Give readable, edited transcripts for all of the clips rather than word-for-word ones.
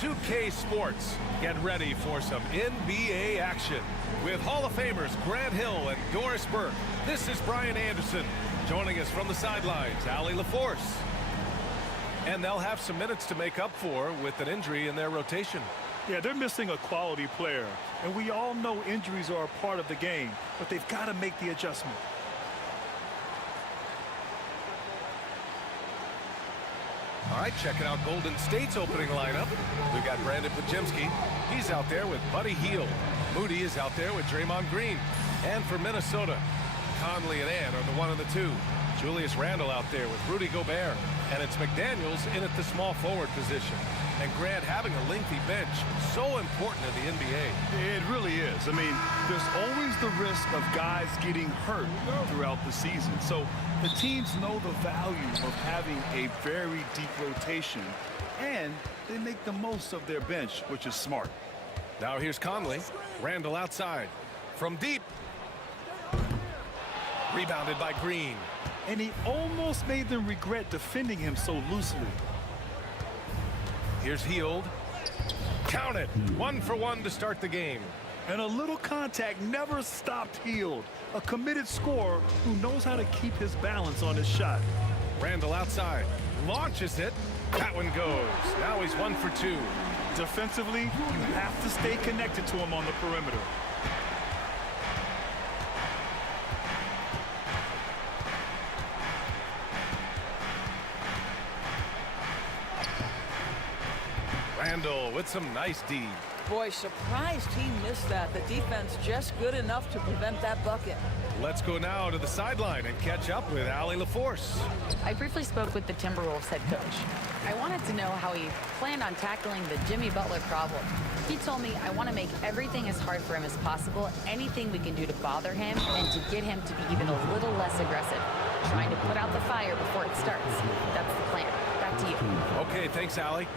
2K Sports. Get ready for some NBA action. With Hall of Famers Grant Hill and Doris Burke, this is Brian Anderson. Joining us from the sidelines, Allie LaForce. And they'll have some minutes to make up for with an injury in their rotation. Yeah, they're missing a quality player. And we all know injuries are a part of the game, but they've got to make the adjustment. All right, checking out Golden State's opening lineup. We've got Brandon Pajemski. He's out there with Buddy Hield. Moody is out there with Draymond Green. And for Minnesota, Conley and Ann are the 1 and the 2. Julius Randle out there with Rudy Gobert. And it's McDaniels in at the small forward position. And Grant, having a lengthy bench, so important in the NBA. It really is. I mean, there's always the risk of guys getting hurt throughout the season. So the teams know the value of having a very deep rotation, and they make the most of their bench, which is smart. Now here's Conley. Randle outside. From deep. Rebounded by Green. And he almost made them regret defending him so loosely. Here's Hield. Count it. 1 for 1 to start the game. And a little contact never stopped Hield. A committed scorer who knows how to keep his balance on his shot. Randle outside. Launches it. That one goes. Now he's 1 for 2. Defensively, you have to stay connected to him on the perimeter. Randle with some nice D. Boy, surprised he missed that. The defense just good enough to prevent that bucket. Let's go now to the sideline and catch up with Allie LaForce. I briefly spoke with the Timberwolves head coach. I wanted to know how he planned on tackling the Jimmy Butler problem. He told me I want to make everything as hard for him as possible, anything we can do to bother him and to get him to be even a little less aggressive, trying to put out the fire before it starts. That's the plan. Back to you. Okay, thanks, Allie.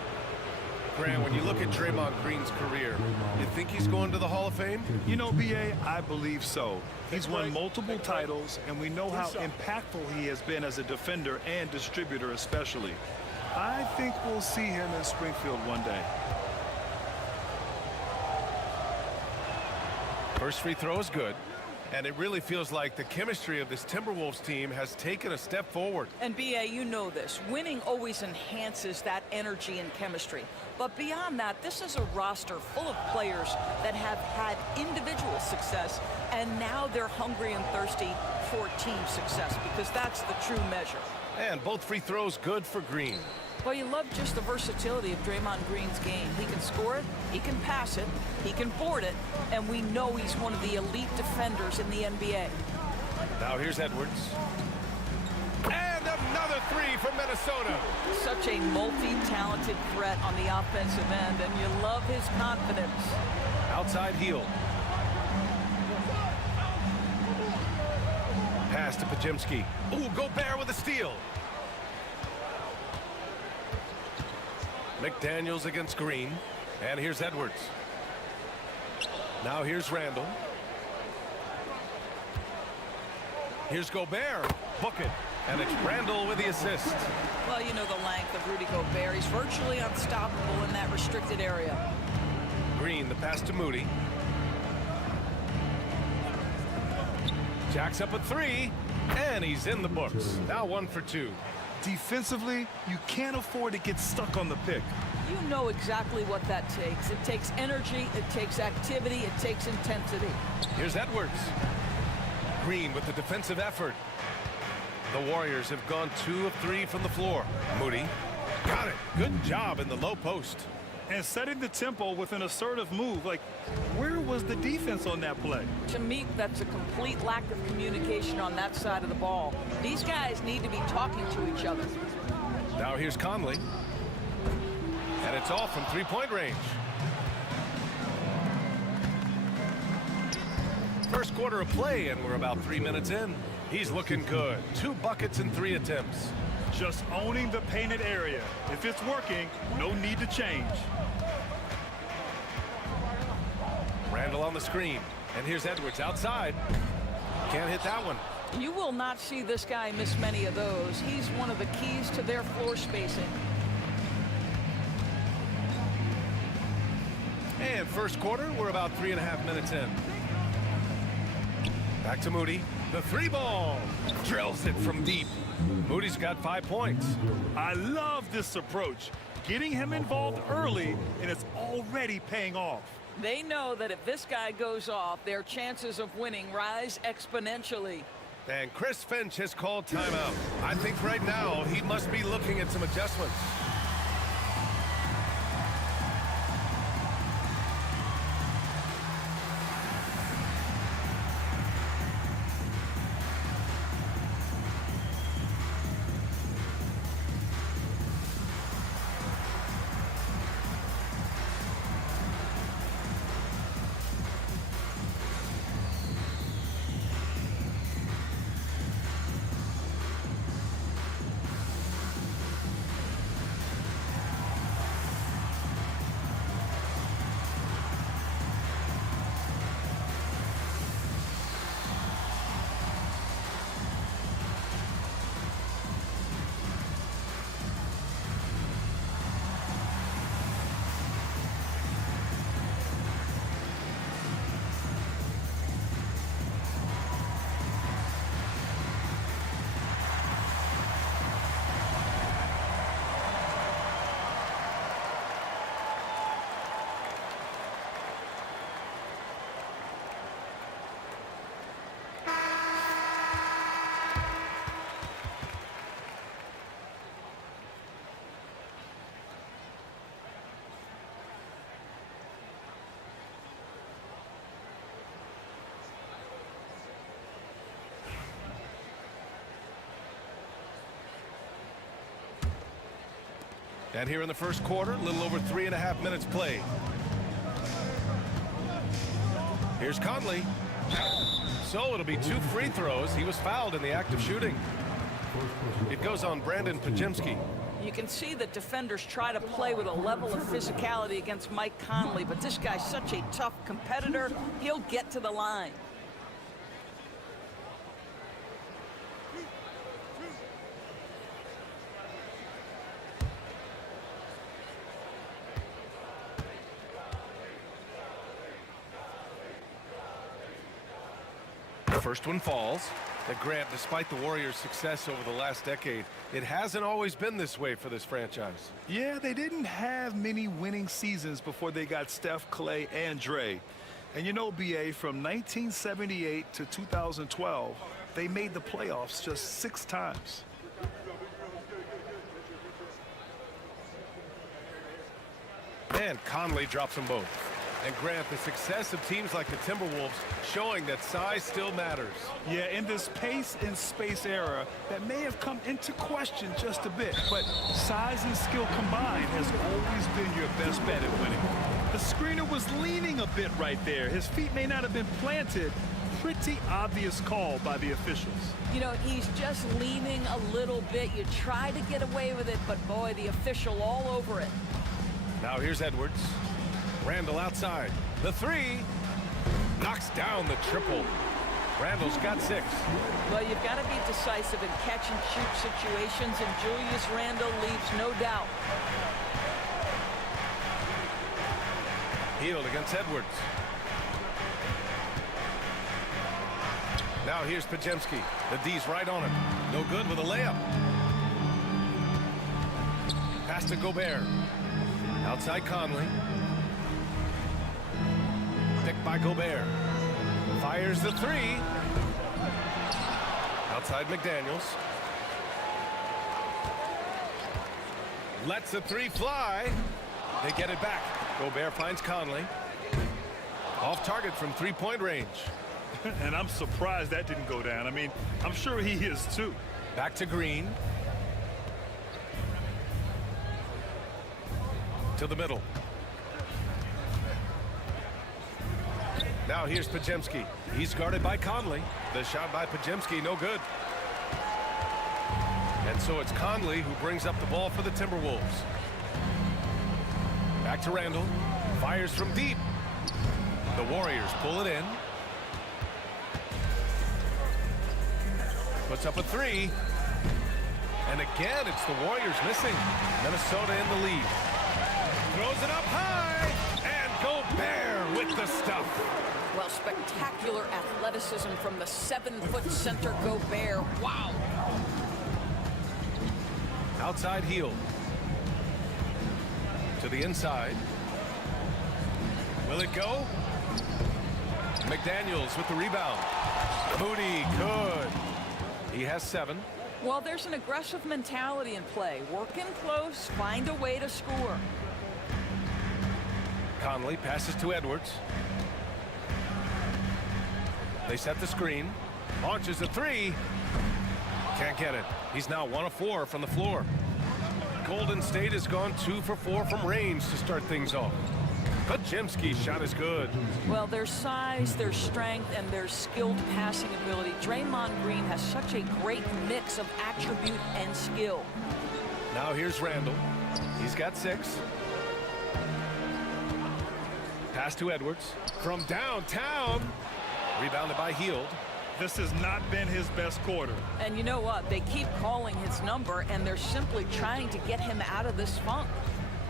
Grant, when you look at Draymond Green's career, you think he's going to the Hall of Fame? You know, B.A., I believe so. He's won multiple titles, and we know how impactful he has been as a defender and distributor especially. I think we'll see him in Springfield one day. First free throw is good. And it really feels like the chemistry of this Timberwolves team has taken a step forward. And B.A., you know this. Winning always enhances that energy and chemistry. But beyond that, this is a roster full of players that have had individual success, and now they're hungry and thirsty for team success, because that's the true measure. And both free throws good for Green. Well, you love just the versatility of Draymond Green's game. He can score it, he can pass it, he can board it, and we know he's one of the elite defenders in the NBA. Now here's Edwards. And another three from Minnesota. Such a multi-talented threat on the offensive end, and you love his confidence. Outside Hield. Pass to Pajemski. Ooh, Gobert with a steal. McDaniels against Green. And here's Edwards. Now here's Randle. Here's Gobert. Book it. And it's Randle with the assist. Well, you know the length of Rudy Gobert. He's virtually unstoppable in that restricted area. Green, the pass to Moody. Jacks up a three. And he's in the books. Now 1 for 2. Defensively, you can't afford to get stuck on the pick. You know exactly what that takes. It takes energy, it takes activity, it takes intensity. Here's Edwards. Green with the defensive effort. The Warriors have gone 2 of 3 from the floor. Moody. Got it. Good job in the low post. And setting the tempo with an assertive move. Like, where was the defense on that play? To me, that's a complete lack of communication on that side of the ball. These guys need to be talking to each other. Now here's Conley. And it's off from three-point range. First quarter of play, and we're about 3 minutes in. He's looking good. 2 buckets in 3 attempts. Just owning the painted area. If it's working, no need to change. Randle on the screen. And here's Edwards outside. Can't hit that one. You will not see this guy miss many of those. He's one of the keys to their floor spacing. And first quarter, we're about 3.5 minutes in. Back to Moody. The three ball. Drills it from deep. Moody's got 5 points. I love this approach. Getting him involved early, and it's already paying off. They know that if this guy goes off, their chances of winning rise exponentially. And Chris Finch has called timeout. I think right now he must be looking at some adjustments. And here in the first quarter, a little over 3.5 minutes played. Here's Conley. So it'll be 2 free throws. He was fouled in the act of shooting. It goes on Brandon Pajemski. You can see that defenders try to play with a level of physicality against Mike Conley, but this guy's such a tough competitor, he'll get to the line. First one falls. And Grant, despite the Warriors' success over the last decade, it hasn't always been this way for this franchise. Yeah, they didn't have many winning seasons before they got Steph, Clay, and Dre. And you know, BA, from 1978 to 2012, they made the playoffs just 6 times. And Conley drops them both. And Grant, the success of teams like the Timberwolves showing that size still matters. Yeah, in this pace and space era, that may have come into question just a bit, but size and skill combined has always been your best bet at winning. The screener was leaning a bit right there. His feet may not have been planted. Pretty obvious call by the officials. You know, he's just leaning a little bit. You try to get away with it, but boy, the official all over it. Now here's Edwards. Randall outside. The three. Knocks down the triple. Randall's got 6. Well, you've got to be decisive in catch-and-shoot situations, and Julius Randle leaves no doubt. Healed against Edwards. Now here's Pajemski. The D's right on him. No good with a layup. Pass to Gobert. Outside Conley. Picked by Gobert. Fires the 3. Outside McDaniels. Lets the 3 fly. They get it back. Gobert finds Conley. Off target from 3-point range. And I'm surprised that didn't go down. I mean, I'm sure he is too. Back to Green. To the middle. Now here's Pajemski. He's guarded by Conley. The shot by Pajemski, no good. And so it's Conley who brings up the ball for the Timberwolves. Back to Randall. Fires from deep. The Warriors pull it in. Puts up a 3. And again, it's the Warriors missing. Minnesota in the lead. Throws it up high. And Gobert Well, spectacular athleticism from the 7-foot center Gobert. Wow. Outside heel. To the inside. Will it go? McDaniels with the rebound. Moody, good. He has 7. Well, there's an aggressive mentality in play. Work in close, find a way to score. Conley passes to Edwards. They set the screen. Launches a 3. Can't get it. He's now 1 of 4 from the floor. Golden State has gone 2 for 4 from range to start things off. Pajemski's shot is good. Well, their size, their strength, and their skilled passing ability. Draymond Green has such a great mix of attribute and skill. Now here's Randall. He's got 6. Pass to Edwards. From downtown. Rebounded by Hield. This has not been his best quarter. And you know what? They keep calling his number, and they're simply trying to get him out of this funk.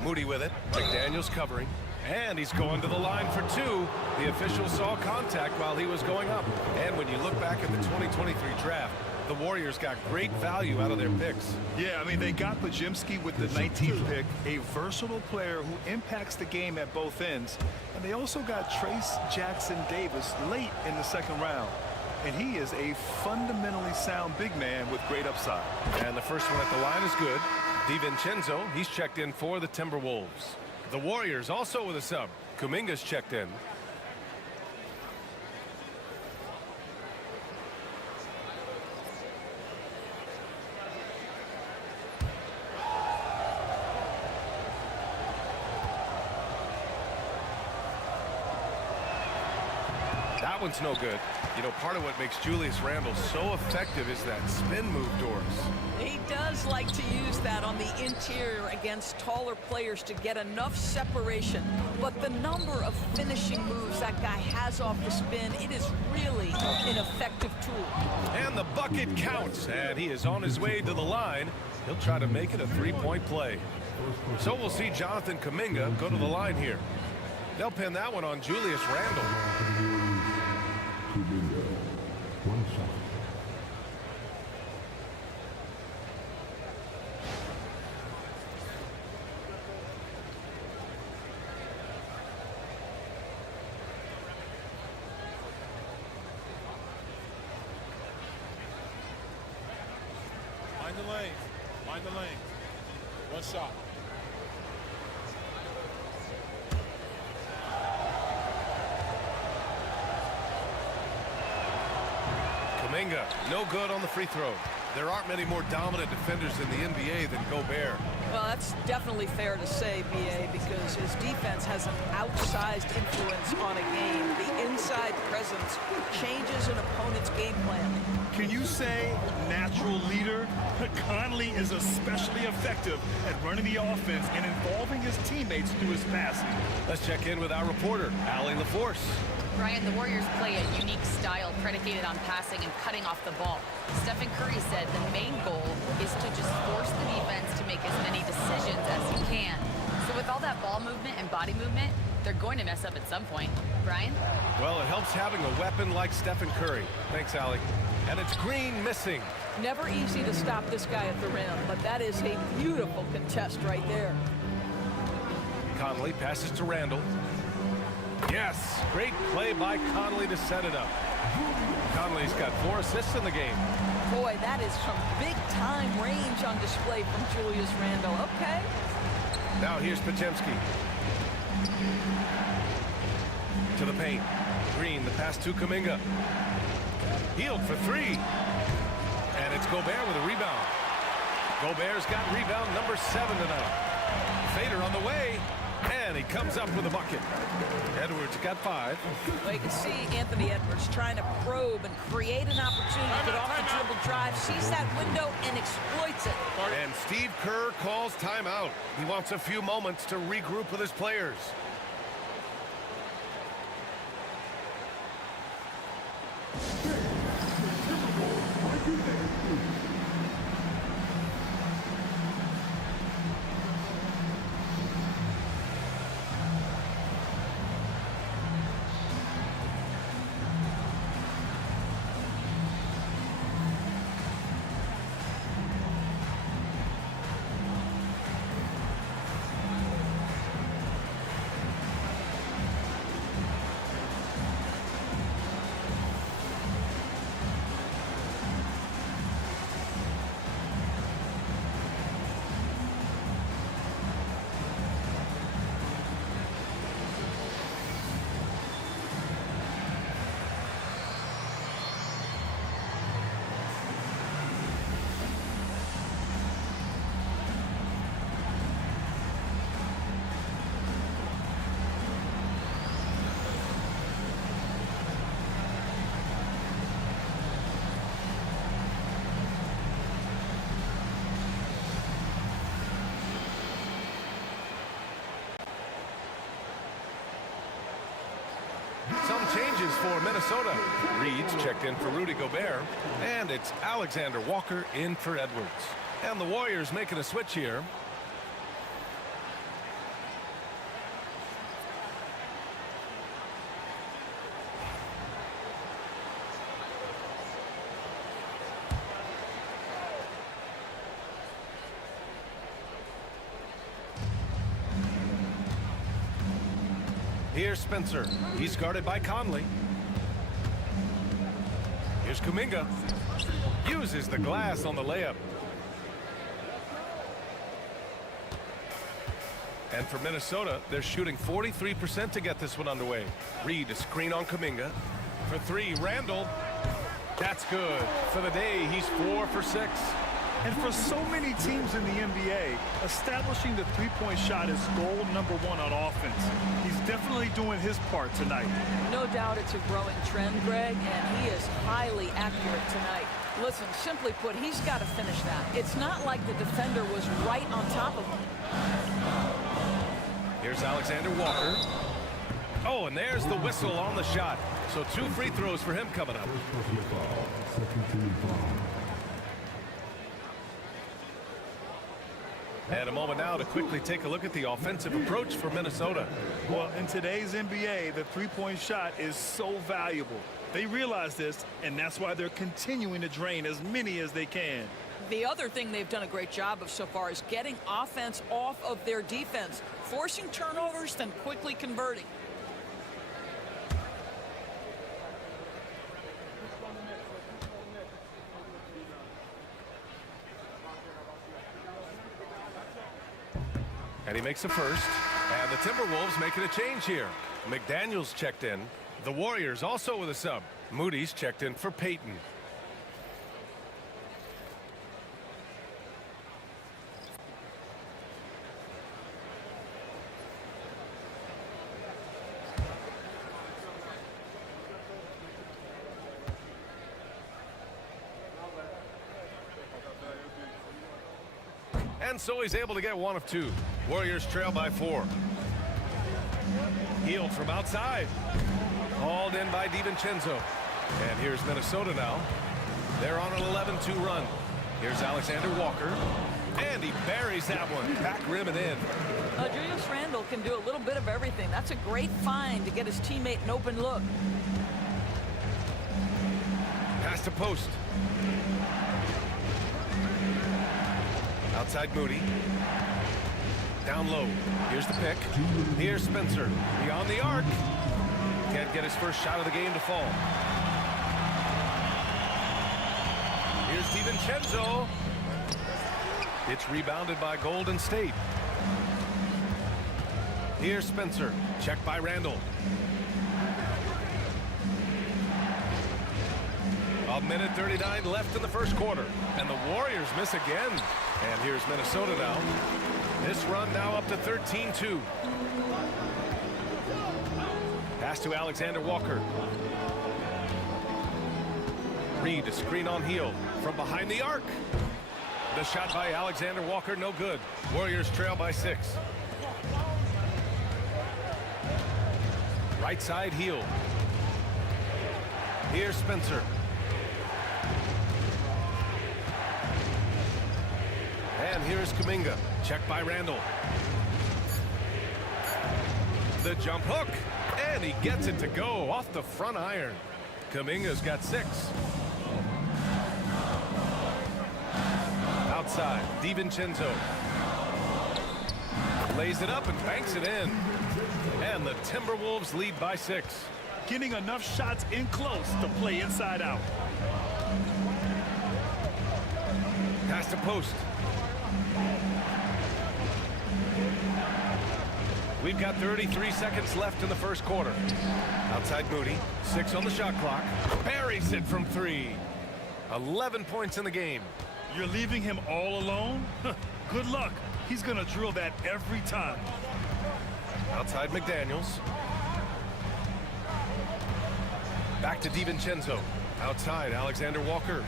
Moody with it. McDaniels covering. And he's going to the line for 2. The official saw contact while he was going up. And when you look back at the 2023 draft, the Warriors got great value out of their picks. Yeah, I mean, they got Pajemski with the 19th pick, a versatile player who impacts the game at both ends. And they also got Trace Jackson Davis late in the 2nd round. And he is a fundamentally sound big man with great upside. And the first one at the line is good. DiVincenzo, he's checked in for the Timberwolves. The Warriors also with a sub. Kuminga's checked in. That one's no good. You know, part of what makes Julius Randle so effective is that spin move, Doris. He does like to use that on the interior against taller players to get enough separation. But the number of finishing moves that guy has off the spin, it is really an effective tool. And the bucket counts, and he is on his way to the line. He'll try to make it a 3-point play. So we'll see Jonathan Kuminga go to the line here. They'll pin that one on Julius Randle. One shot. Mind the lane. Mind the lane. One shot. Kuminga, no good on the free throw. There aren't many more dominant defenders in the NBA than Gobert. Well, that's definitely fair to say, B.A., because his defense has an outsized influence on a game. The inside presence changes an opponent's game plan. Can you say natural leader? Conley is especially effective at running the offense and involving his teammates through his passing. Let's check in with our reporter, Allie LaForce. Brian, the Warriors play a unique style predicated on passing and cutting off the ball. Stephen Curry said the main goal is to just force the defense to make as many decisions as he can. So with all that ball movement and body movement, they're going to mess up at some point. Brian? Well, it helps having a weapon like Stephen Curry. Thanks, Allie. And it's Green missing. Never easy to stop this guy at the rim, but that is a beautiful contest right there. Conley passes to Randall. Yes, great play by Conley to set it up. Conley's got 4 assists in the game. Boy, that is some big-time range on display from Julius Randle. Okay. Now here's Pajemski. To the paint. Green, the pass to Kuminga. Hield for 3. And it's Gobert with a rebound. Gobert's got rebound number 7 tonight. Fader on the way. And he comes up with a bucket. Edwards got 5. Well, you can see Anthony Edwards trying to probe and create an opportunity to get off the dribble drive, sees that window and exploits it. And Steve Kerr calls timeout. He wants a few moments to regroup with his players. Some changes for Minnesota. Reed's checked in for Rudy Gobert, and it's Alexander Walker in for Edwards. And the Warriors making a switch here. Here's Spencer. He's guarded by Conley. Here's Kuminga. Uses the glass on the layup. And for Minnesota, they're shooting 43% to get this one underway. Reed a screen on Kuminga. For three, Randall. That's good. For the day, he's 4 for 6. And for so many teams in the NBA, establishing the three-point shot is goal number 1 on offense. He's definitely doing his part tonight. No doubt it's a growing trend, Greg, and he is highly accurate tonight. Listen, simply put, he's got to finish that. It's not like the defender was right on top of him. Here's Alexander Walker. Oh, and there's the whistle on the shot. So 2 free throws for him coming up. And a moment now to quickly take a look at the offensive approach for Minnesota. Well, in today's NBA, the three-point shot is so valuable. They realize this, and that's why they're continuing to drain as many as they can. The other thing they've done a great job of so far is getting offense off of their defense, forcing turnovers, then quickly converting. And he makes a first. And the Timberwolves making a change here. McDaniels checked in. The Warriors also with a sub. Moody's checked in for Payton. And so he's able to get 1 of 2. Warriors trail by 4. Healed from outside. Hauled in by DiVincenzo. And here's Minnesota now. They're on an 11-2 run. Here's Alexander Walker. And he buries that one. Back rim and in. Julius Randle can do a little bit of everything. That's a great find to get his teammate an open look. Pass to post. Outside Moody. Down low. Here's the pick. Here's Spencer. Beyond the arc. Can't get his first shot of the game to fall. Here's DiVincenzo. It's rebounded by Golden State. Here's Spencer. Checked by Randall. A minute 39 left in the first quarter. And the Warriors miss again. And here's Minnesota now. This run now up to 13-2. Pass to Alexander Walker. Reed, a screen on Heel from behind the arc. The shot by Alexander Walker, no good. Warriors trail by 6. Right side Heel. Here's Spencer. And here's Kuminga. Checked by Randall. The jump hook. And he gets it to go off the front iron. Kuminga's got 6. Outside, DiVincenzo. Lays it up and banks it in. And the Timberwolves lead by 6. Getting enough shots in close to play inside out. Pass to post. We've got 33 seconds left in the first quarter. Outside Moody, 6 on the shot clock. Buries it from 3. 11 points in the game. You're leaving him all alone? Good luck. He's going to drill that every time. Outside McDaniels. Back to DiVincenzo. Outside Alexander Walker.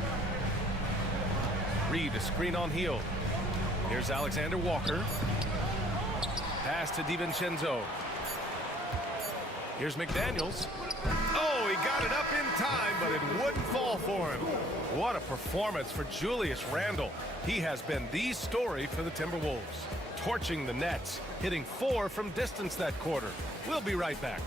Reed, a screen on Heel. Here's Alexander Walker. Pass to DiVincenzo. Here's McDaniels. Oh, he got it up in time, but it wouldn't fall for him. What a performance for Julius Randle. He has been the story for the Timberwolves. Torching the Nets, hitting 4 from distance that quarter. We'll be right back.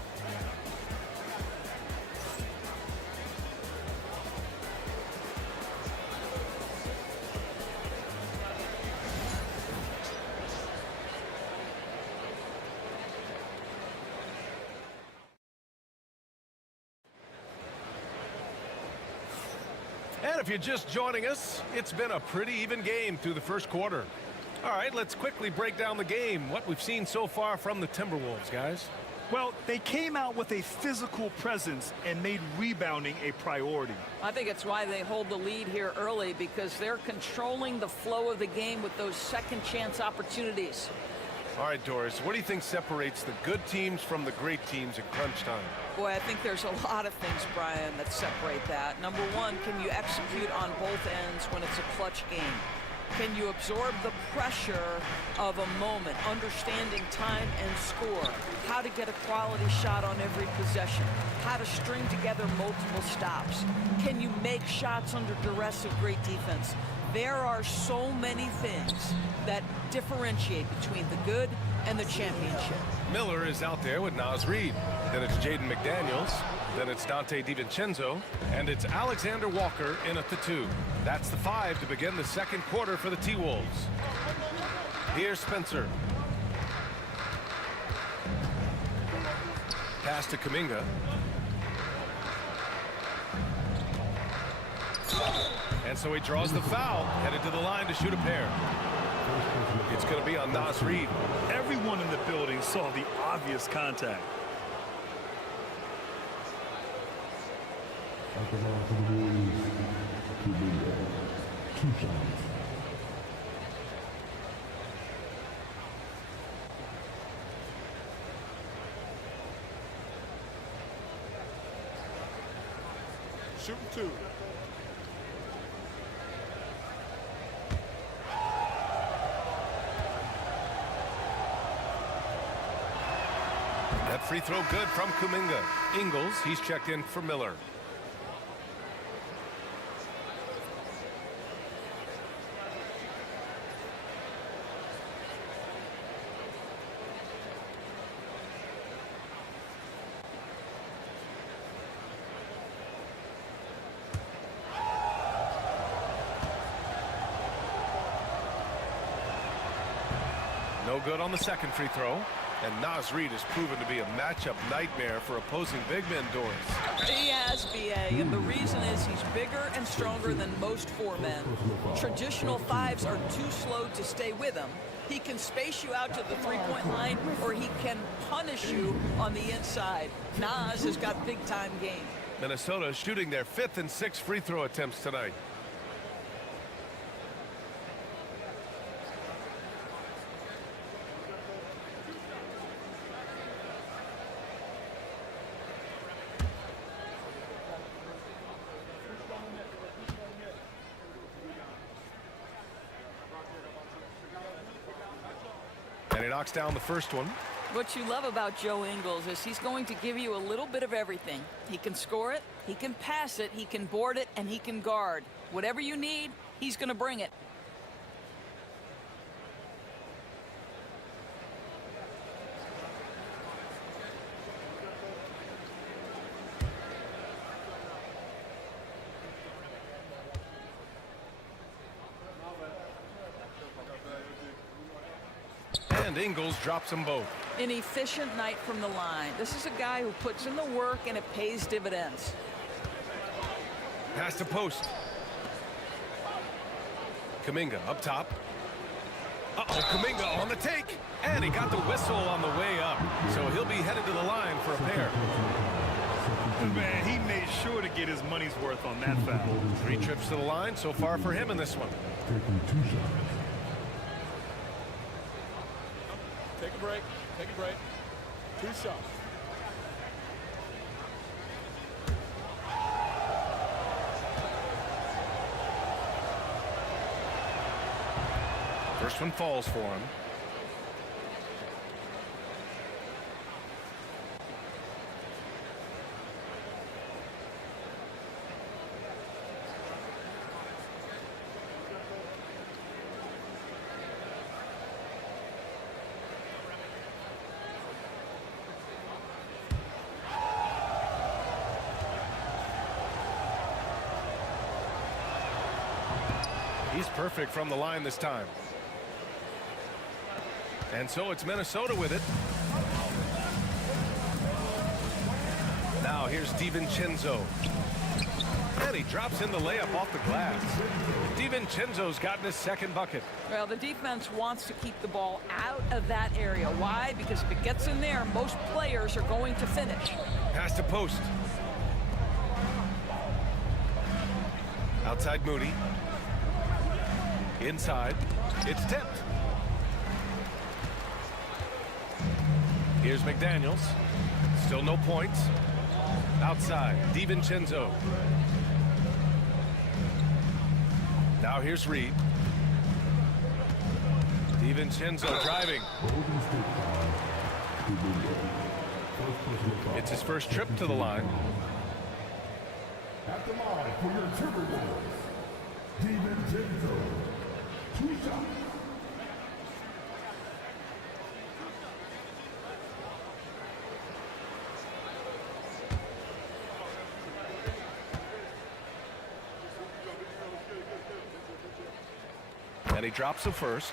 And if you're just joining us, it's been a pretty even game through the first quarter. All right, let's quickly break down the game, what we've seen so far from the Timberwolves, guys. Well, they came out with a physical presence and made rebounding a priority. I think it's why they hold the lead here early, because they're controlling the flow of the game with those second chance opportunities. All right, Doris, what do you think separates the good teams from the great teams in crunch time? Boy, I think there's a lot of things, Brian, that separate that. Number one, can you execute on both ends when it's a clutch game? Can you absorb the pressure of a moment, understanding time and score, how to get a quality shot on every possession, how to string together multiple stops? Can you make shots under duress of great defense? There are so many things that differentiate between the good and the championship. Miller is out there with Naz Reid. Then it's Jaden McDaniels. Then it's Dante DiVincenzo. And it's Alexander Walker in at the 2. That's the 5 to begin the second quarter for the T-Wolves. Here's Spencer. Pass to Kuminga. And so he draws the foul, headed to the line to shoot a pair. It's going to be on Naz Reid. Everyone in the building saw the obvious contact. Shooting 2. That free throw good from Kuminga. Ingles, he's checked in for Miller. No good on the second free throw. And Naz Reid has proven to be a matchup nightmare for opposing big men, Doris. He has, B.A., and the reason is he's bigger and stronger than most 4 men. Traditional 5s are too slow to stay with him. He can space you out to the three-point line, or he can punish you on the inside. Naz has got big-time game. Minnesota shooting their 5th and 6th free throw attempts tonight. And he knocks down the first one. What you love about Joe Ingles is he's going to give you a little bit of everything. He can score it, he can pass it, he can board it, and he can guard. Whatever you need, he's going to bring it. And Ingles drops them both. An efficient night from the line. This is a guy who puts in the work and it pays dividends. Pass to post. Kuminga up top. Uh-oh, Kuminga on the take. And he got the whistle on the way up. So he'll be headed to the line for a pair. Man, he made sure to get his money's worth on that foul. 3 trips to the line so far for him in this one. Take a break. Take a break. 2 shots. First one falls for him. perfect from the line this time. And so it's Minnesota with it. Now here's DiVincenzo. And he drops in the layup off the glass. DiVincenzo's gotten his second bucket. Well, the defense wants to keep the ball out of that area. Why? Because if it gets in there, most players are going to finish. Pass to post. Outside Moody. Inside. It's tipped. Here's McDaniels. Still no points. Outside, DiVincenzo. Now here's Reed. DiVincenzo driving. It's his first trip to the line. At the line for your Timberwolves, DiVincenzo. 2 shots. And he drops the first.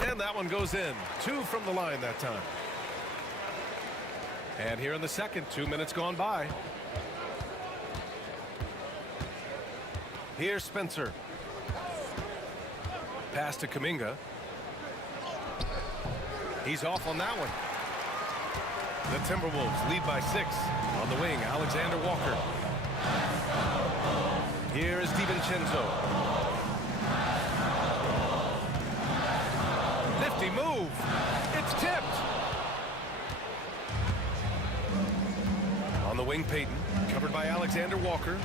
And that one goes in. 2 from the line that time. And here in the second, 2 minutes gone by. Here's Spencer. Pass to Kuminga. He's off on that one. The Timberwolves lead by 6. On the wing, Alexander Walker. Here is DiVincenzo. Nifty move. It's tipped. On the wing, Payton, covered by Alexander Walker.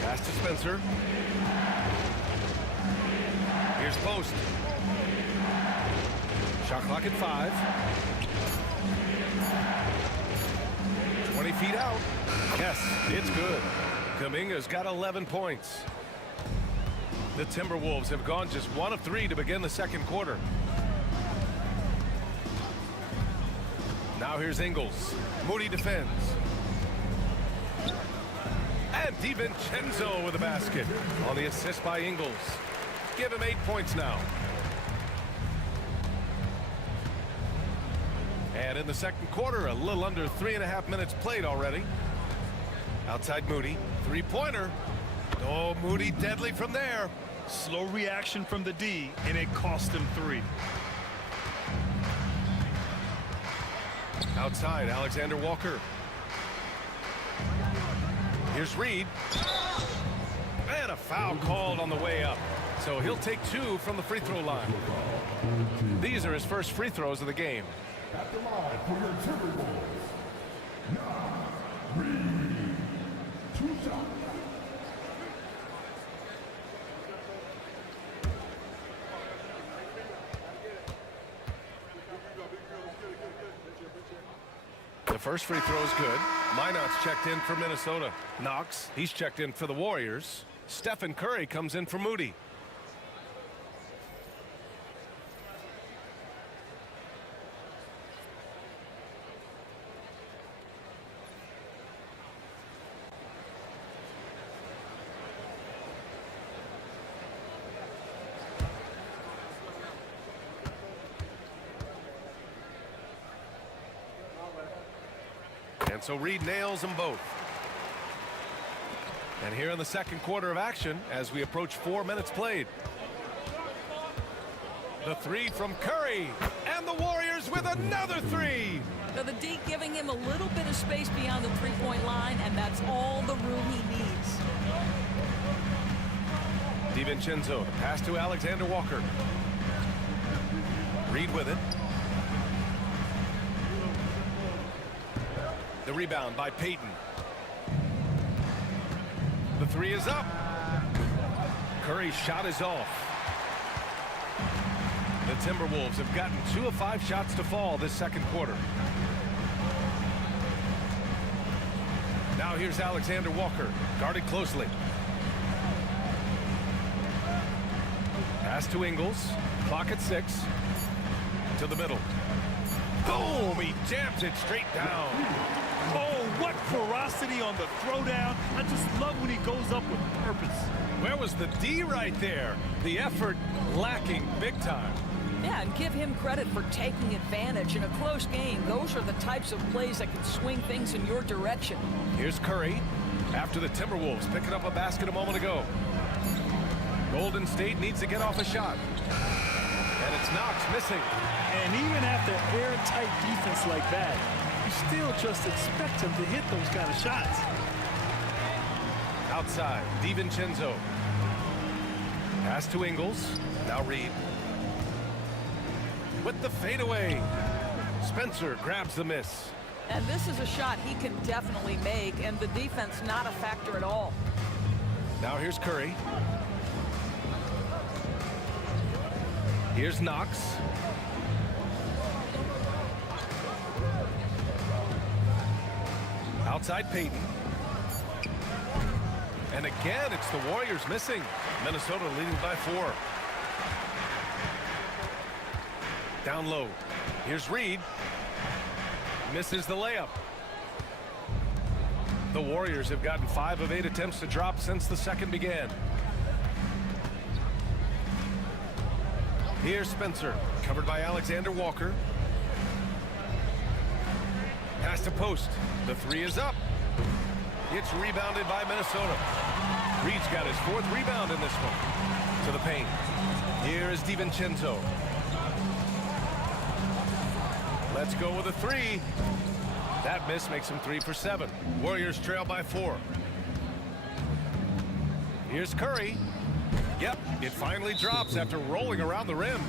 Pass to Spencer. Here's Post. Shot clock at 5. 20 feet out. Yes, it's good. Kuminga's got 11 points. The Timberwolves have gone just 1 of 3 to begin the second quarter. Now here's Ingles. Moody defends. And DiVincenzo with a basket on the assist by Ingles. Give him 8 points now. And in the second quarter, a little under 3.5 minutes played already. Outside Moody. 3-pointer. Oh, Moody deadly from there. Slow reaction from the D, and it cost him 3. Outside, Alexander Walker. Here's Reed. And a foul called on the way up. So he'll take 2 from the free throw line. These are his first free throws of the game. At the line for your Timberwolves, Reed. 2 shots. The first free throw is good. Minot's checked in for Minnesota. Knox, he's checked in for the Warriors. Stephen Curry comes in for Moody. And so Reed nails them both. And here in the second quarter of action, as we approach 4 minutes played. The 3 from Curry, and the Warriors with another 3. So the D giving him a little bit of space beyond the three-point line, and that's all the room he needs. DiVincenzo, the pass to Alexander Walker. Reed with it. The rebound by Payton. The 3 is up. Curry's shot is off. The Timberwolves have gotten 2 of 5 shots to fall this second quarter. Now here's Alexander Walker, guarded closely. Pass to Ingles, clock at 6. To the middle. Boom! He jams it straight down. Oh, what ferocity on the throwdown. I just love when he goes up with purpose. Where was the D right there? The effort lacking big time. Yeah, and give him credit for taking advantage in a close game. Those are the types of plays that can swing things in your direction. Here's Curry after the Timberwolves picking up a basket a moment ago. Golden State needs to get off a shot. And it's Knox missing. And even after airtight defense like that, you still just expect him to hit those kind of shots. Outside, DiVincenzo. Pass to Ingles. Now Reed. With the fadeaway. Spencer grabs the miss. And this is a shot he can definitely make, and the defense not a factor at all. Now here's Curry. Here's Knox. Outside Payton. And again, it's the Warriors missing. Minnesota leading by 4. Down low. Here's Reed. Misses the layup. The Warriors have gotten 5 of 8 attempts to drop since the second began. Here's Spencer, covered by Alexander Walker. Pass to post. The 3 is up. It's rebounded by Minnesota. Reed's got his 4th rebound in this one. To the paint. Here is DiVincenzo. Let's go with a 3. That miss makes him 3 for 7. Warriors trail by 4. Here's Curry. Yep, it finally drops after rolling around the rim.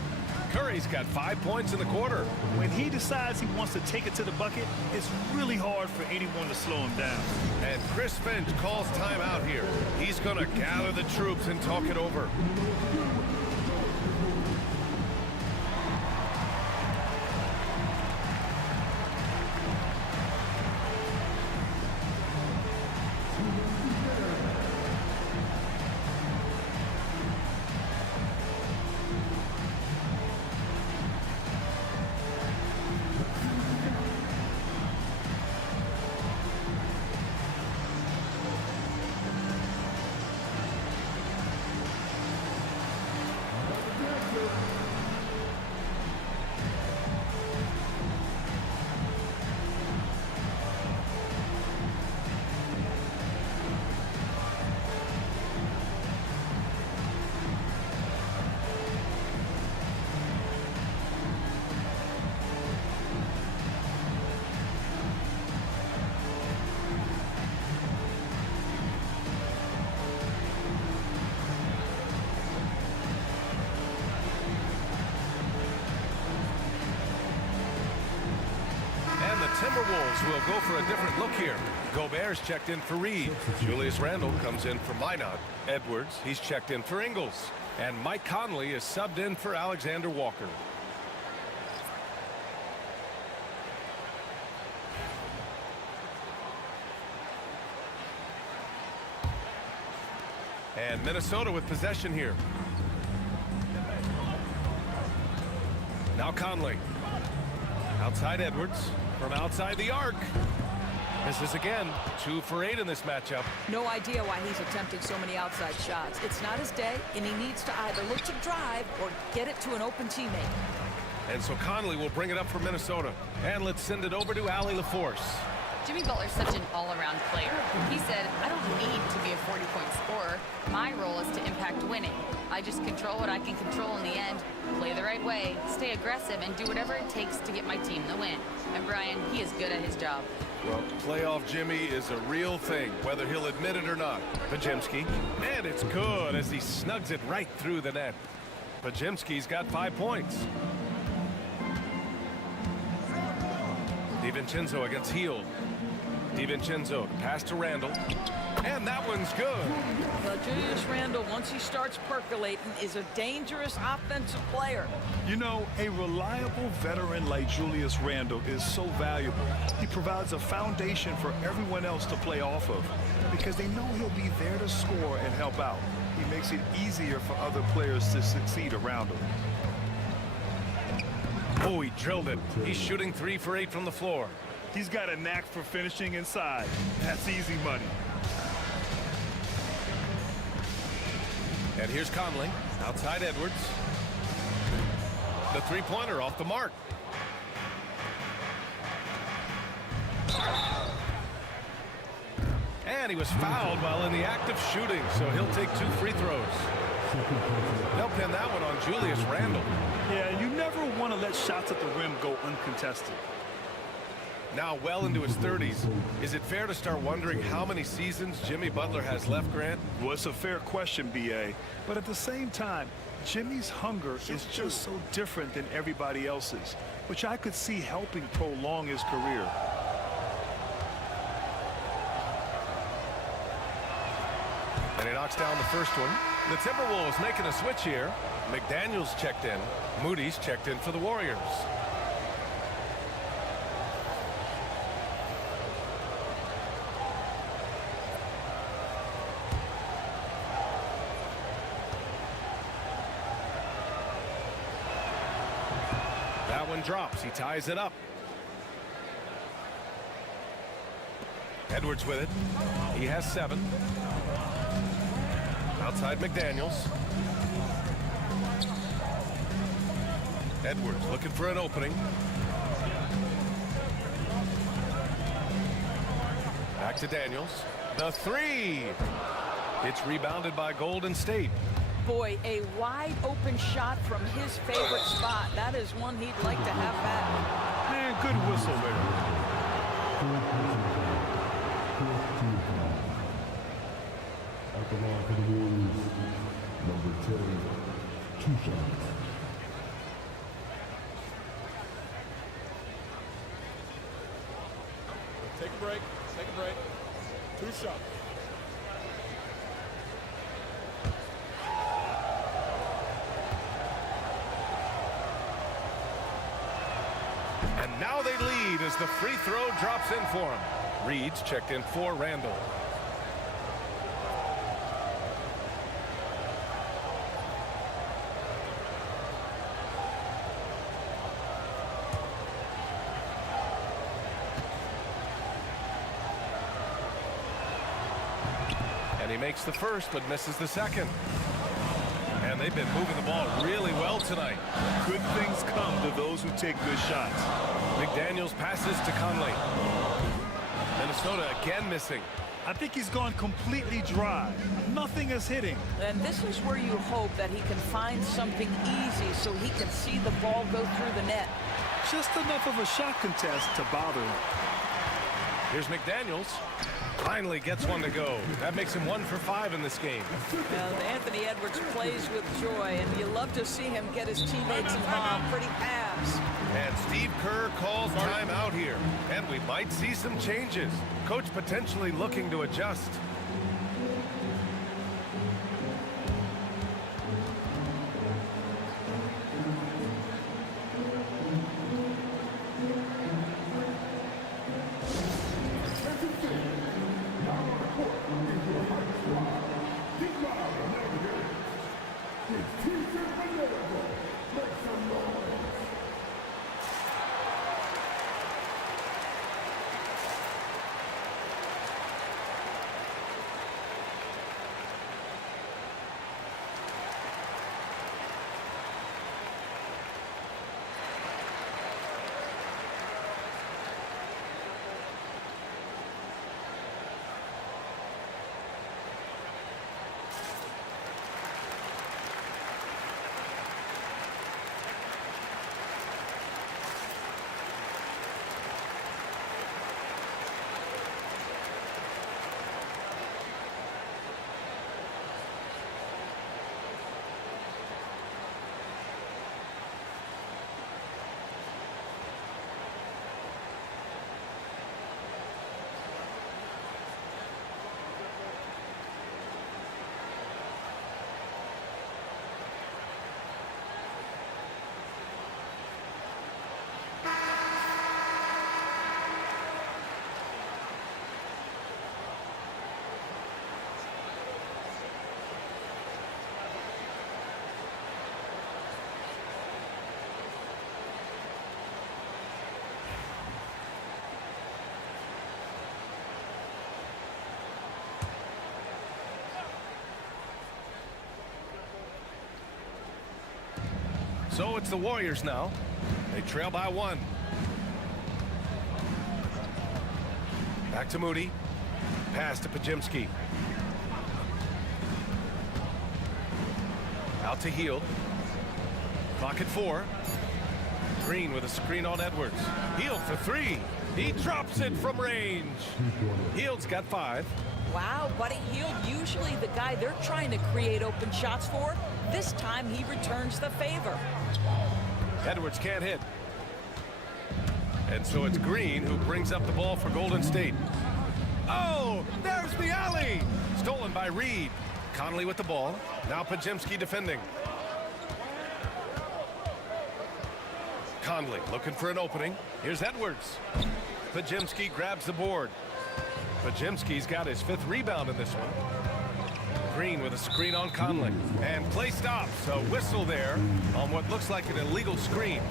Curry's got 5 points in the quarter. When he decides he wants to take it to the bucket, it's really hard for anyone to slow him down. And Chris Finch calls timeout here. He's going to gather the troops and talk it over. Timberwolves will go for a different look here. Gobert's checked in for Reed. Julius Randle comes in for Minot. Edwards, he's checked in for Ingles. And Mike Conley is subbed in for Alexander Walker. And Minnesota with possession here. Now Conley. Outside Edwards. From outside the arc. Misses again. 2 for 8 in this matchup. No idea why he's attempting so many outside shots. It's not his day, and he needs to either look to drive or get it to an open teammate. And so Conley will bring it up for Minnesota. And let's send it over to Allie LaForce. Jimmy Butler's such an all-around player. He said, I don't need to be a 40-point scorer. My role is to impact winning. I just control what I can control in the end, play the right way, stay aggressive, and do whatever it takes to get my team the win. And Brian, he is good at his job. Well, playoff Jimmy is a real thing, whether he'll admit it or not. Pajemski, and it's good as he snugs it right through the net. Pajemski's got 5 points. DiVincenzo against Hield. DiVincenzo, pass to Randall. And that one's good. Well, Julius Randle, once he starts percolating, is a dangerous offensive player. You know, a reliable veteran like Julius Randle is so valuable. He provides a foundation for everyone else to play off of because they know he'll be there to score and help out. He makes it easier for other players to succeed around him. Oh, he drilled it. He's shooting 3 for 8 from the floor. He's got a knack for finishing inside. That's easy money. And here's Conley, outside Edwards. The three-pointer off the mark. And he was fouled while in the act of shooting, so he'll take 2 free throws. They'll pin that one on Julius Randle. Yeah, you never want to let shots at the rim go uncontested. Now well into his 30s. Is it fair to start wondering how many seasons Jimmy Butler has left, Grant? Well, it's a fair question, B.A. But at the same time, Jimmy's hunger is just so different than everybody else's, which I could see helping prolong his career. And he knocks down the first one. The Timberwolves making a switch here. McDaniels checked in. Moody's checked in for the Warriors. That one drops. He ties it up. Edwards with it. He has 7. Outside McDaniels. Edwards looking for an opening. Back to Daniels. The 3. It's rebounded by Golden State. Boy, a wide open shot from his favorite spot. That is one he'd like to have back. Man, good whistle there. At the line for the Warriors, number 10, 2 shots. Take a break. Take a break. 2 shots. And now they lead as the free throw drops in for him. Reed's checked in for Randall. And he makes the first but misses the second. And they've been moving the ball really well tonight. Good things come to those who take good shots. McDaniels passes to Conley. Minnesota again missing. I think he's gone completely dry. Nothing is hitting. And this is where you hope that he can find something easy so he can see the ball go through the net. Just enough of a shot contest to bother him. Here's McDaniels. Finally gets one to go. That makes him 1 for 5 in this game. And Anthony Edwards plays with joy, and you love to see him get his teammates involved. Pretty pass. And Steve Kerr calls time out here. And we might see some changes. Coach potentially looking to adjust. So it's the Warriors now. They trail by 1. Back to Moody. Pass to Pajemski. Out to Hield. Clock at 4. Green with a screen on Edwards. Hield for 3. He drops it from range. Hield's got 5. Wow, Buddy Hield, usually the guy they're trying to create open shots for. This time he returns the favor. Edwards can't hit. And so it's Green who brings up the ball for Golden State. Oh, there's the alley. Stolen by Reed. Conley with the ball. Now Pajemski defending. Conley looking for an opening. Here's Edwards. Pajemski grabs the board. Pajemski's got his 5th rebound in this one. Green with a screen on Conley. And play stops. A whistle there on what looks like an illegal screen.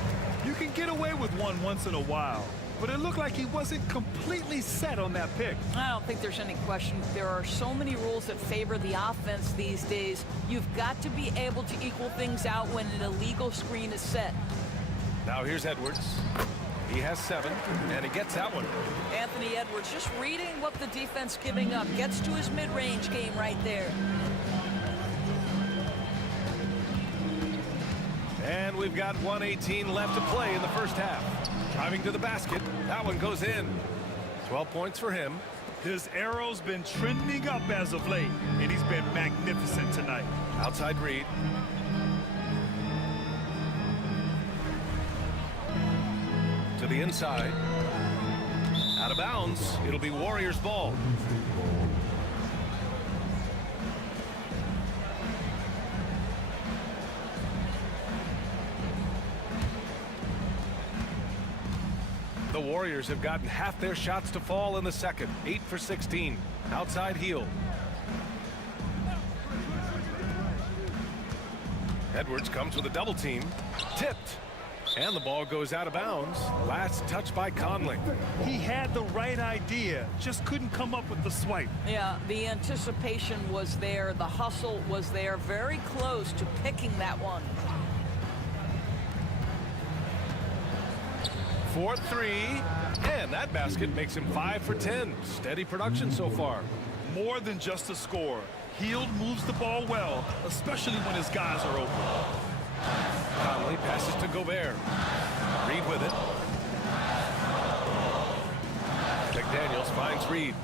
You can get away with one once in a while, but it looked like he wasn't completely set on that pick. I don't think there's any question. There are so many rules that favor the offense these days. You've got to be able to equal things out when an illegal screen is set. Now here's Edwards. He has 7, and he gets that one. Anthony Edwards just reading what the defense giving up. Gets to his mid-range game right there. And we've got 1:18 left to play in the first half. Driving to the basket. That one goes in. 12 points for him. His arrow's been trending up as of late, and he's been magnificent tonight. Outside Reed. To the inside. Out of bounds. It'll be Warriors ball. The Warriors have gotten half their shots to fall in the second. 8 for 16. Outside Hield. Edwards comes with a double team. Tipped. And the ball goes out of bounds. Last touch by Conley. He had the right idea, just couldn't come up with the swipe. Yeah, the anticipation was there. The hustle was there. Very close to picking that one. 4-3, and that basket makes him 5 for 10. Steady production so far. More than just a score. Hield moves the ball well, especially when his guys are open. Conley passes to Gobert. Reed with it. McDaniels finds Reed.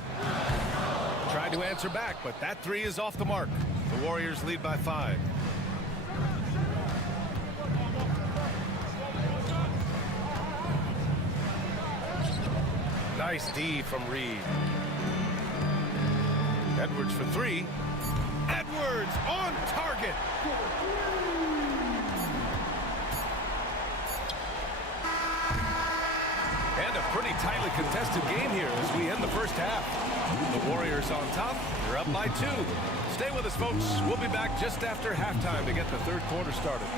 Tried to answer back, but that 3 is off the mark. The Warriors lead by 5. Nice D from Reed. Edwards for 3. Edwards on target. And a pretty tightly contested game here as we end the first half. The Warriors on top. They're up by 2. Stay with us, folks. We'll be back just after halftime to get the third quarter started.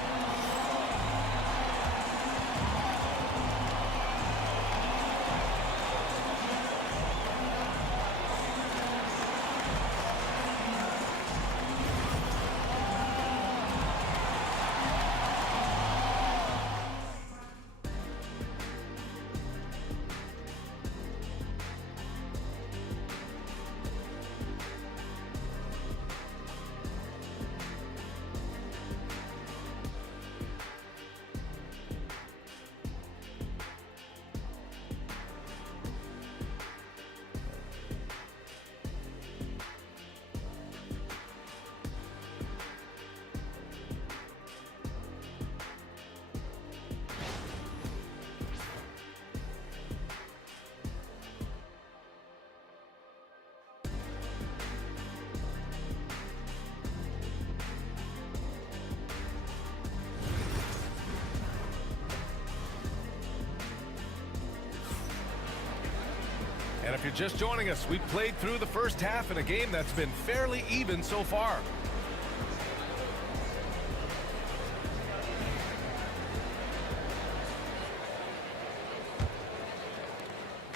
And if you're just joining us, we've played through the first half in a game that's been fairly even so far.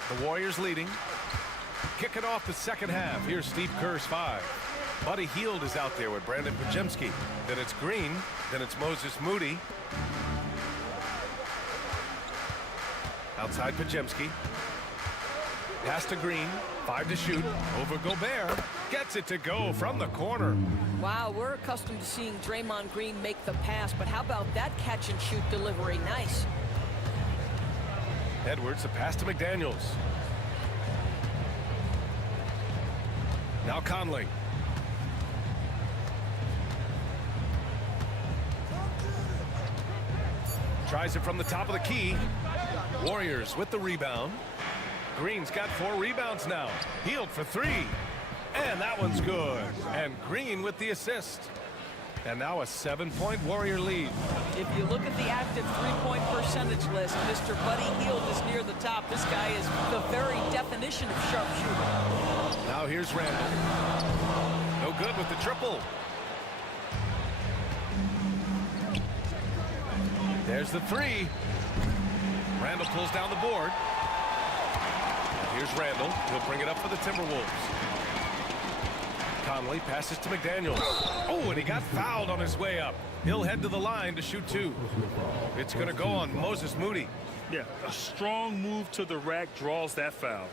The Warriors leading. Kicking off the second half. Here's Steve Kerr's 5. Buddy Hield is out there with Brandon Pajemski. Then it's Green. Then it's Moses Moody. Outside Pajemski. Pass to Green. 5 to shoot. Over Gobert. Gets it to go from the corner. Wow, we're accustomed to seeing Draymond Green make the pass, but how about that catch-and-shoot delivery? Nice. Edwards, the pass to McDaniels. Now Conley. Tries it from the top of the key. Warriors with the rebound. Green's got 4 rebounds now. Healed for 3. And that one's good. And Green with the assist. And now a 7-point Warrior lead. If you look at the active three-point percentage list, Mr. Buddy Hield is near the top. This guy is the very definition of sharpshooter. Now here's Randall. No good with the triple. There's the 3. Randall pulls down the board. Here's Randall. He'll bring it up for the Timberwolves. Conley passes to McDaniels. Oh, and he got fouled on his way up. He'll head to the line to shoot 2. It's going to go on Moses Moody. Yeah, a strong move to the rack draws that foul.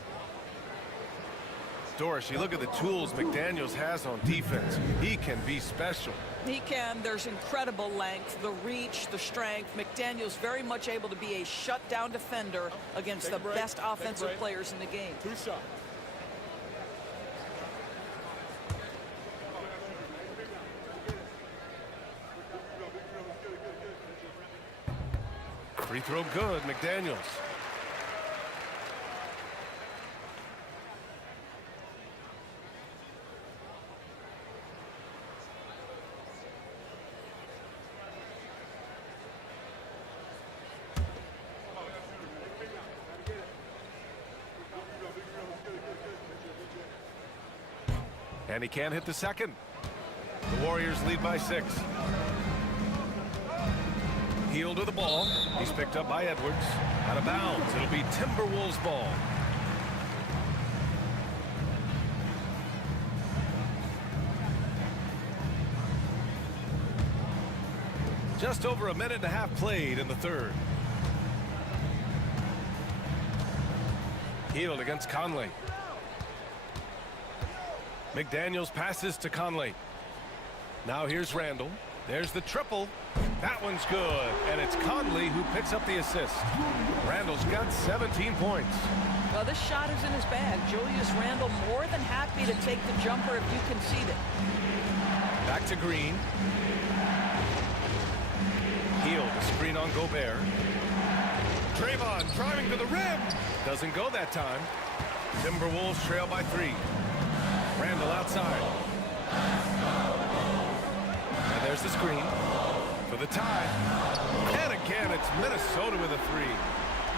Doris, you look at the tools McDaniels has on defense. He can be special. He can. There's incredible length, the reach, the strength. McDaniels very much able to be a shutdown defender against the best offensive players in the game. 2 shots. Free throw good, McDaniels. And he can't hit the second. The Warriors lead by 6. Hield to the ball. He's picked up by Edwards. Out of bounds. It'll be Timberwolves ball. Just over a minute and a half played in the third. Hield against Conley. McDaniels passes to Conley. Now here's Randall. There's the triple. That one's good. And it's Conley who picks up the assist. Randall's got 17 points. Well, this shot is in his bag. Julius Randle more than happy to take the jumper if you concede it. Back to Green. Hield, a screen on Gobert. Draymond driving to the rim. Doesn't go that time. Timberwolves trail by 3. Randall outside. And there's the screen for the tie. And again, it's Minnesota with a 3.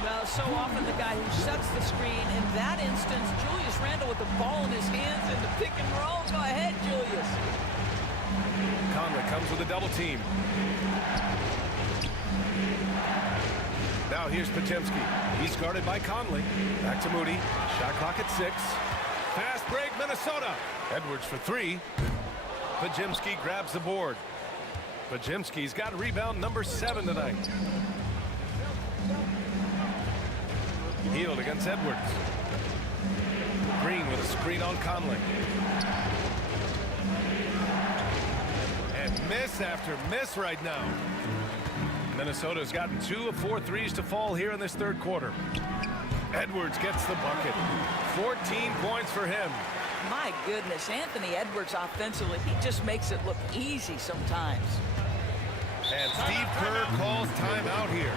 Well, so often the guy who sets the screen. In that instance, Julius Randle with the ball in his hands in the pick and roll. Go ahead, Julius. Conley comes with a double team. Now here's Pajemski. He's guarded by Conley. Back to Moody. Shot clock at 6. Fast break, Minnesota. Edwards for 3. Pajemski grabs the board. Pajemski's got rebound number 7 tonight. Hield against Edwards. Green with a screen on Conley. And miss after miss right now. Minnesota's gotten 2 of 4 threes to fall here in this third quarter. Edwards gets the bucket. 14 points for him. My goodness, Anthony Edwards offensively, he just makes it look easy sometimes. And Steve Kerr calls timeout here.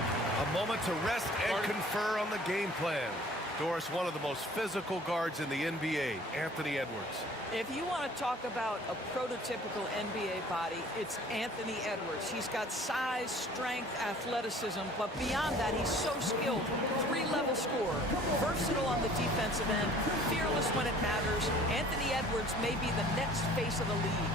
A moment to rest and confer on the game plan. Doris, one of the most physical guards in the NBA, Anthony Edwards. If you want to talk about a prototypical NBA body, it's Anthony Edwards. He's got size, strength, athleticism, but beyond that, he's so skilled. 3-level scorer, versatile on the defensive end, fearless when it matters. Anthony Edwards may be the next face of the league.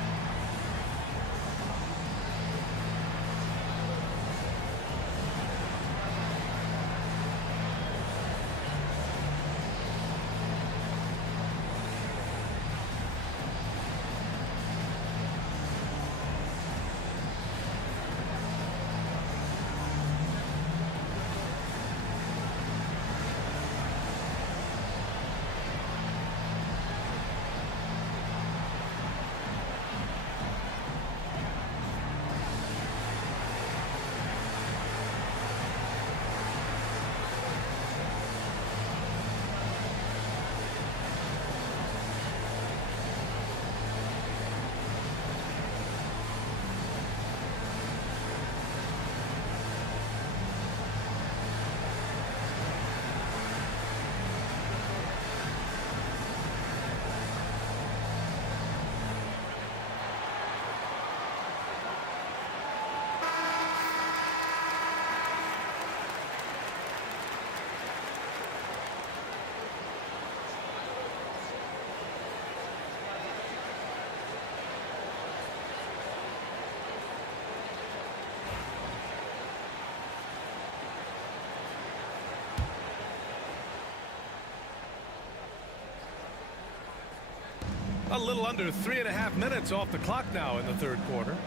A little under 3.5 minutes off the clock now in the third quarter.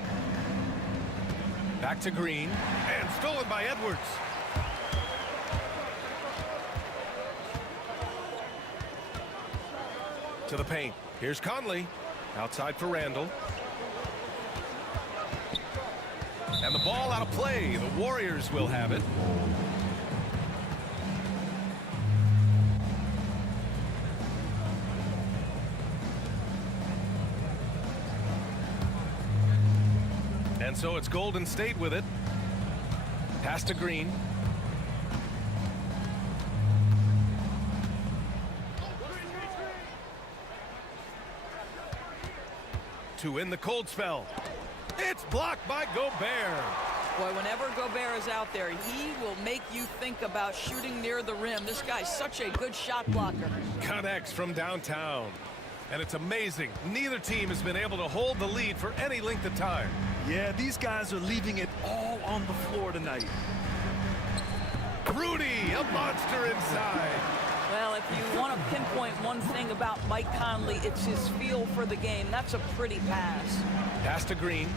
Back to Green, and stolen by Edwards. To the paint. Here's Conley. Outside for Randall. And the ball out of play. The Warriors will have it. And so it's Golden State with it. Pass to Green. To win the cold spell. It's blocked by Gobert. Boy, whenever Gobert is out there, he will make you think about shooting near the rim. This guy's such a good shot blocker. Connects from downtown. And it's amazing. Neither team has been able to hold the lead for any length of time. Yeah, these guys are leaving it all on the floor tonight. Rudy, a monster inside. Well, if you want to pinpoint one thing about Mike Conley, it's his feel for the game. That's a pretty pass. Pass to Green.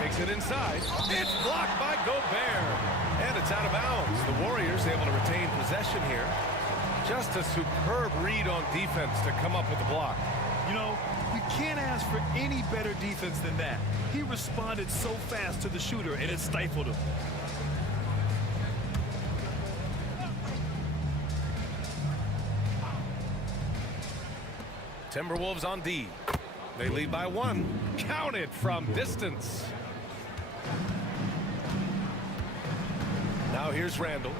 Takes it inside. It's blocked by Gobert. And it's out of bounds. The Warriors able to retain possession here. Just a superb read on defense to come up with the block. You know, you can't ask for any better defense than that. He responded so fast to the shooter, and it stifled him. Timberwolves on D. They lead by 1. Count it from distance. Now here's Randall.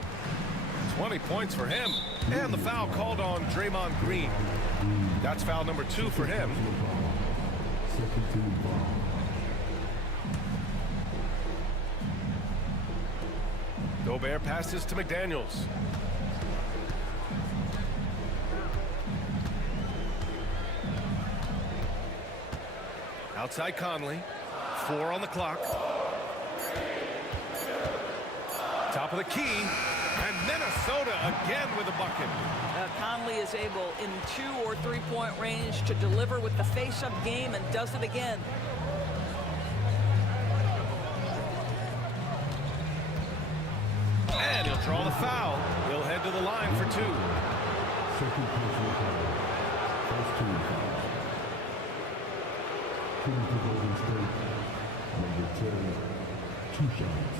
20 points for him. And the foul called on Draymond Green. That's foul number 2 for him. Second team foul. Gobert passes to McDaniels. Outside Conley. 4 on the clock. Top of the key. And Minnesota again with a bucket. Conley is able in 2 or 3 point range to deliver with the face-up game and does it again. And he'll draw the foul. He'll head to the line for 2. Second personal foul. First team foul. Team to Golden State. Number 10, 2 shots.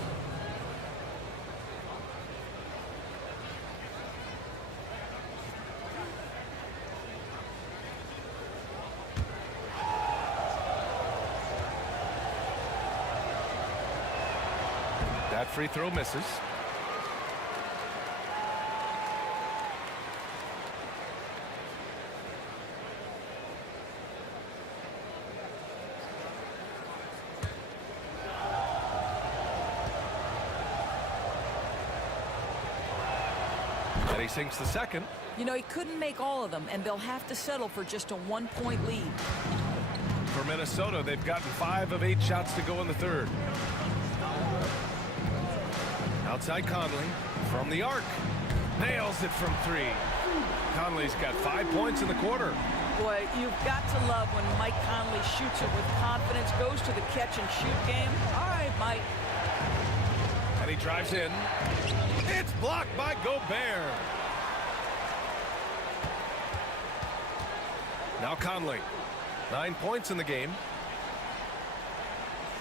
That free throw misses. And he sinks the second. You know, he couldn't make all of them, and they'll have to settle for just a 1-point lead. For Minnesota, they've gotten 5 of 8 shots to go in the third. Outside Conley from the arc. Nails it from 3. Conley's got 5 points in the quarter. Boy, you've got to love when Mike Conley shoots it with confidence, goes to the catch and shoot game. All right, Mike. And he drives in. It's blocked by Gobert. Now Conley. 9 points in the game.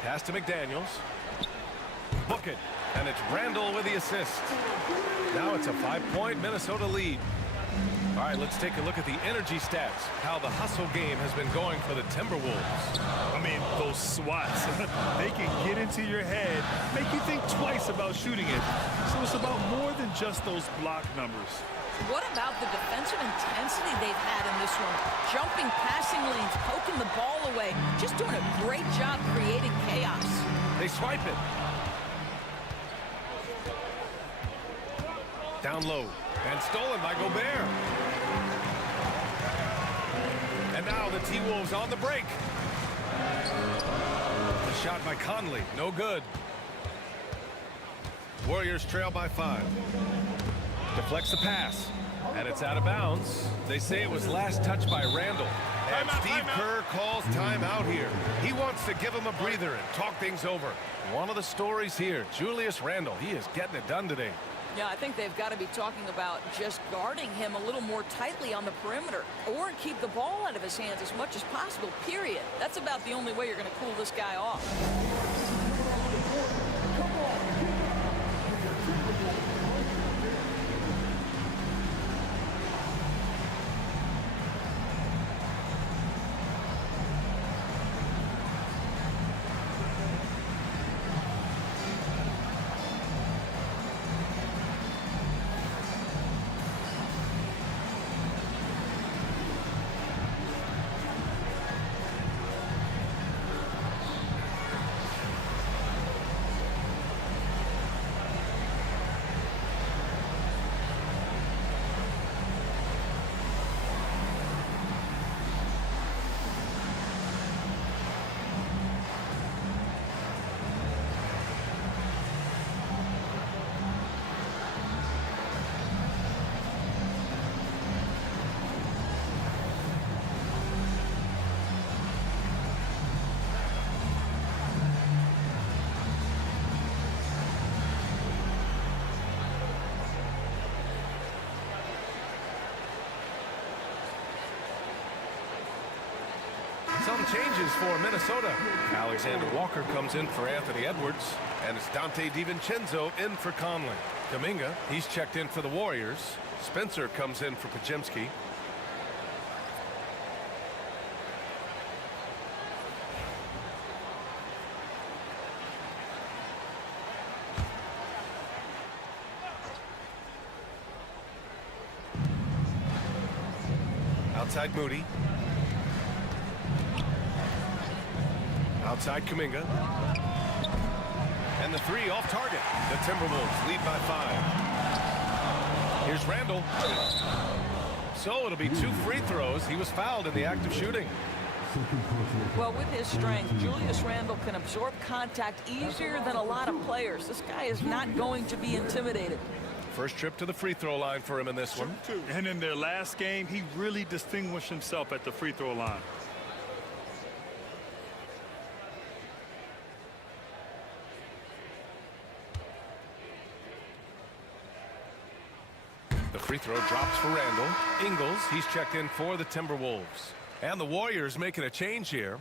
Pass to McDaniels. Book it. And it's Randall with the assist. Now it's a 5-point Minnesota lead. All right, let's take a look at the energy stats. How the hustle game has been going for the Timberwolves. I mean, those swats, they can get into your head, make you think twice about shooting it. So it's about more than just those block numbers. What about the defensive intensity they've had in this one? Jumping passing lanes, poking the ball away, just doing a great job creating chaos. They swipe it. Down low and stolen by Gobert. And now the T-Wolves on the break. The shot by Conley, no good. Warriors trail by 5. Deflects the pass. And it's out of bounds. They say it was last touched by Randall. And Steve Kerr calls timeout here. He wants to give him a breather and talk things over. One of the stories here, Julius Randall, he is getting it done today. Yeah, I think they've got to be talking about just guarding him a little more tightly on the perimeter or keep the ball out of his hands as much as possible, period. That's about the only way you're going to cool this guy off. Some changes for Minnesota. Alexander Walker comes in for Anthony Edwards, and it's Dante DiVincenzo in for Conley. Kuminga, he's checked in for the Warriors. Spencer comes in for Pajemski. Outside Moody. Outside Kuminga. And the three off target. The Timberwolves lead by 5. Here's Randall. So it'll be 2 free throws. He was fouled in the act of shooting. Well, with his strength, Julius Randall can absorb contact easier than a lot of players. This guy is not going to be intimidated. First trip to the free throw line for him in this one. And in their last game, he really distinguished himself at the free throw line. The free throw drops for Randall. Ingles, he's checked in for the Timberwolves. And the Warriors making a change here.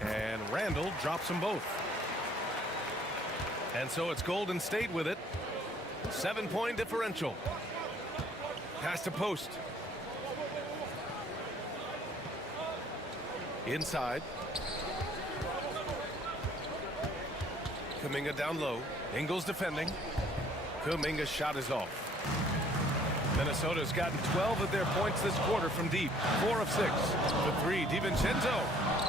And Randall drops them both. And so it's Golden State with it. 7-point differential. Pass to post. Inside. Kuminga down low. Ingles defending. Kuminga's shot is off. Minnesota's gotten 12 of their points this quarter from deep. 4 of 6. The 3, DiVincenzo.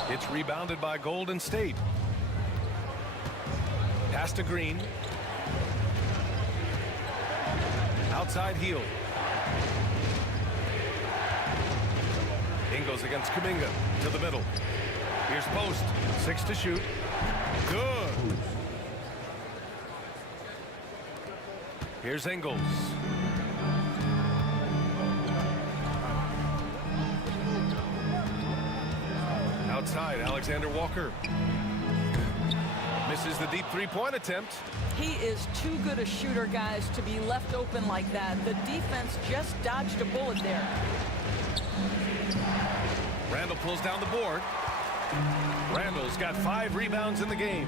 It's rebounded by Golden State. Pass to Green. Outside heel. Ingles against Kuminga to the middle. Here's post. 6 to shoot. Good. Here's Ingles. Outside, Alexander Walker. Misses the deep three-point attempt. He is too good a shooter, guys, to be left open like that. The defense just dodged a bullet there. Randall pulls down the board. Randall's got 5 rebounds in the game.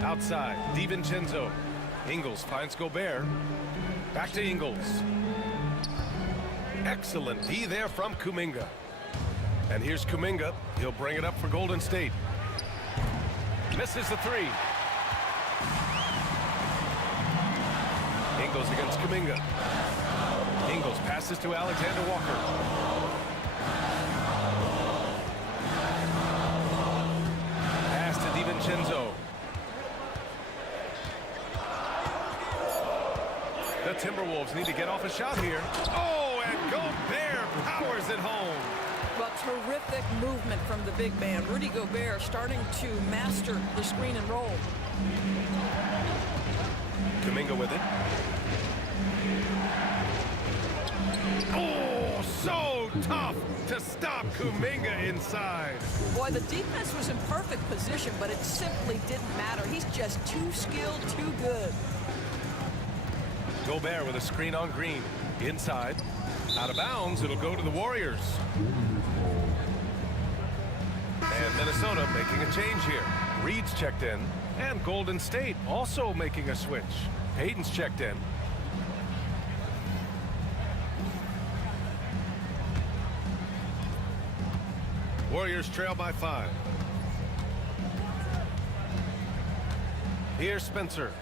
Outside, DiVincenzo. Ingles finds Gobert. Back to Ingles. Excellent D there from Kuminga. And here's Kuminga. He'll bring it up for Golden State. Misses the 3. Ingles against Kuminga. Ingles passes to Alexander Walker. Pass to DiVincenzo. The Timberwolves need to get off a shot here. Oh, and Gobert powers it home. Well, terrific movement from the big man. Rudy Gobert starting to master the screen and roll. Kuminga with it. Oh, so tough to stop Kuminga inside. Boy, the defense was in perfect position, but it simply didn't matter. He's just too skilled, too good. Gobert with a screen on Green. Inside. Out of bounds. It'll go to the Warriors. And Minnesota making a change here. Reed's checked in. And Golden State also making a switch. Payton's checked in. Warriors trail by 5. Here's Spencer.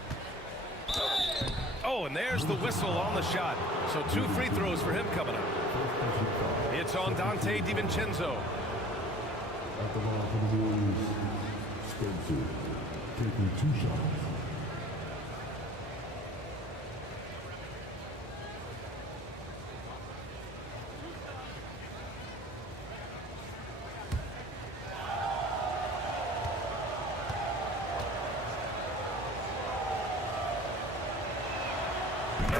Oh, and there's the whistle on the shot. So 2 free throws for him coming up. It's on Dante DiVincenzo. At the line for the Warriors, Spencer, taking 2 shots.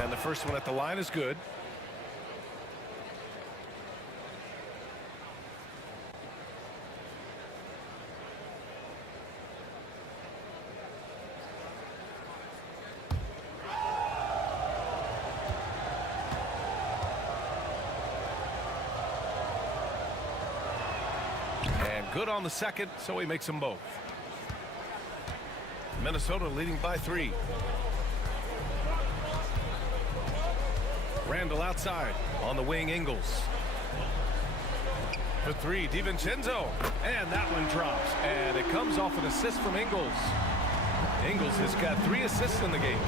And the first one at the line is good. And good on the second, so he makes them both. Minnesota leading by 3. Randall outside. On the wing, Ingles. For 3, DiVincenzo. And that one drops. And it comes off an assist from Ingles. Ingles has got 3 assists in the game.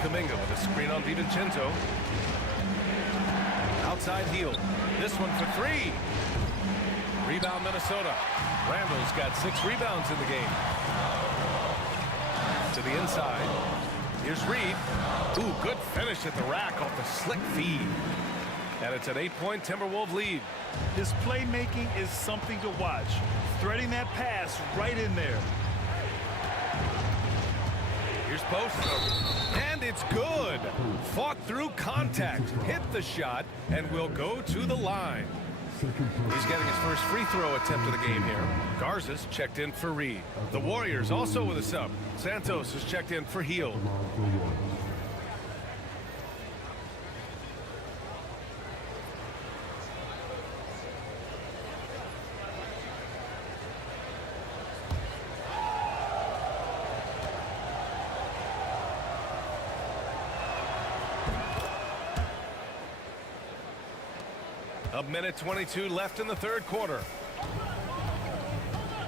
Kuminga with a screen on DiVincenzo. Outside heel. This one for 3. Rebound Minnesota. Randall's got 6 rebounds in the game. To the inside. Here's Reed. Ooh, good finish at the rack off the slick feed. And it's an 8-point Timberwolves lead. His playmaking is something to watch. Threading that pass right in there. Here's post. And it's good. Fought through contact. Hit the shot and will go to the line. He's getting his first free throw attempt of the game here. Garza's checked in for Reed. The Warriors also with a sub. Santos is checked in for Heel. A minute 22 left in the third quarter.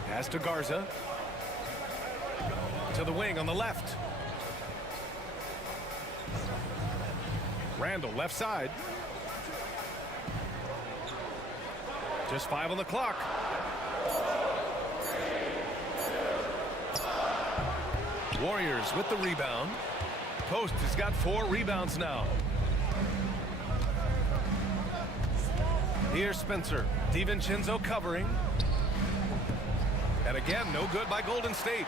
Pass to Garza. To the wing on the left. Randall left side. Just 5 on the clock. Warriors with the rebound. Post has got 4 rebounds now. Here's Spencer. DiVincenzo covering. And again, no good by Golden State.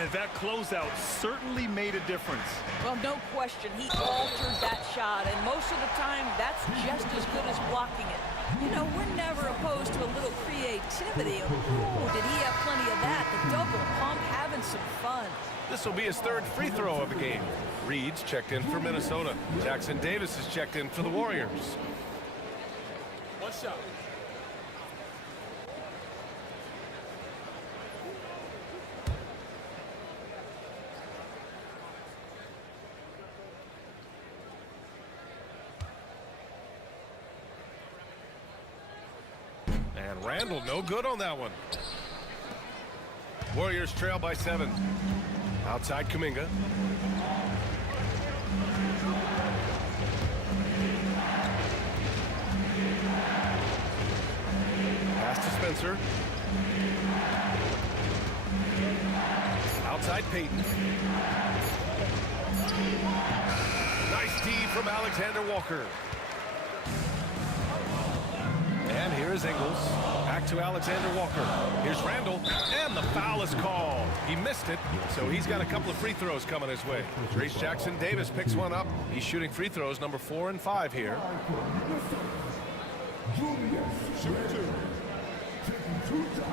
And that closeout certainly made a difference. Well, no question. He altered that shot, and most of the time, that's just as good as blocking it. You know, we're never opposed to a little creativity. Ooh, did he have plenty of that? The double pump, having some fun. This will be his 3rd free throw of the game. Reed's checked in for Minnesota. Jackson Davis is checked in for the Warriors. 1 shot. And Randall, no good on that one. Warriors trail by 7. Outside Kuminga. Pass to Spencer. Outside Payton. Alexander Walker. And here's Ingles. Back to Alexander Walker. Here's Randall. And the foul is called. He missed it, so he's got a couple of free throws coming his way. Trace Jackson Davis picks one up. He's shooting free throws number 4 and 5 here. Shoot two. Taking 2 shots.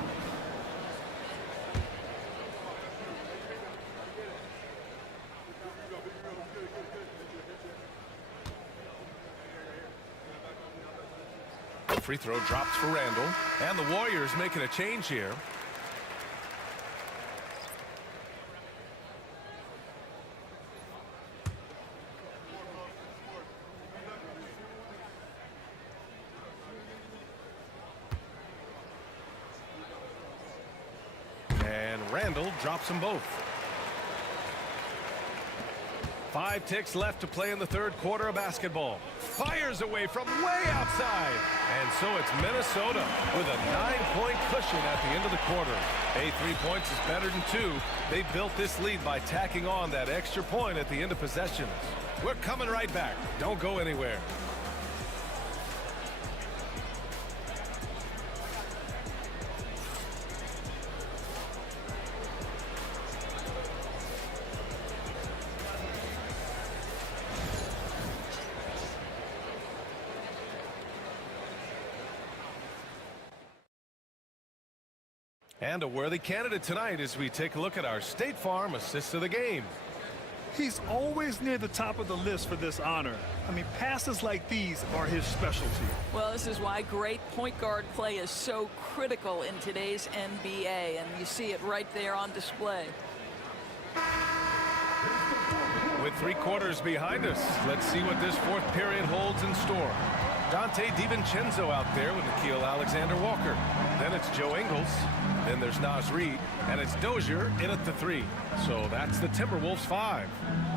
Free throw drops for Randall. And the Warriors making a change here. And Randall drops them both. 5 ticks left to play in the third quarter of basketball. Fires away from way outside. And so it's Minnesota with a 9-point cushion at the end of the quarter. 3 points is better than 2. They built this lead by tacking on that extra point at the end of possessions. We're coming right back. Don't go anywhere. And a worthy candidate tonight as we take a look at our State Farm Assist of the Game. He's always near the top of the list for this honor. I mean, passes like these are his specialty. Well, this is why great point guard play is so critical in today's NBA, and you see it right there on display. With 3 quarters behind us, let's see what this fourth period holds in store. Dante DiVincenzo out there with Nickeil Alexander-Walker. Then it's Joe Ingles. Then there's Naz Reid. And it's Dozier in at the 3. So that's the Timberwolves 5.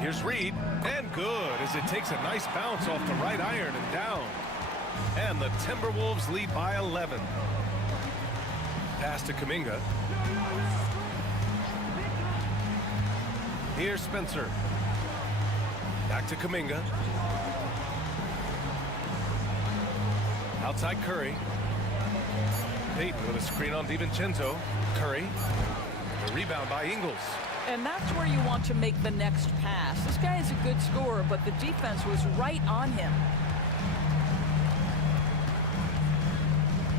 Here's Reid. And good as it takes a nice bounce off the right iron and down. And the Timberwolves lead by 11. Pass to Kuminga. Here's Spencer. Back to Kuminga. Outside Curry. Payton with a screen on DiVincenzo. Curry. The rebound by Ingles. And that's where you want to make the next pass. This guy is a good scorer, but the defense was right on him.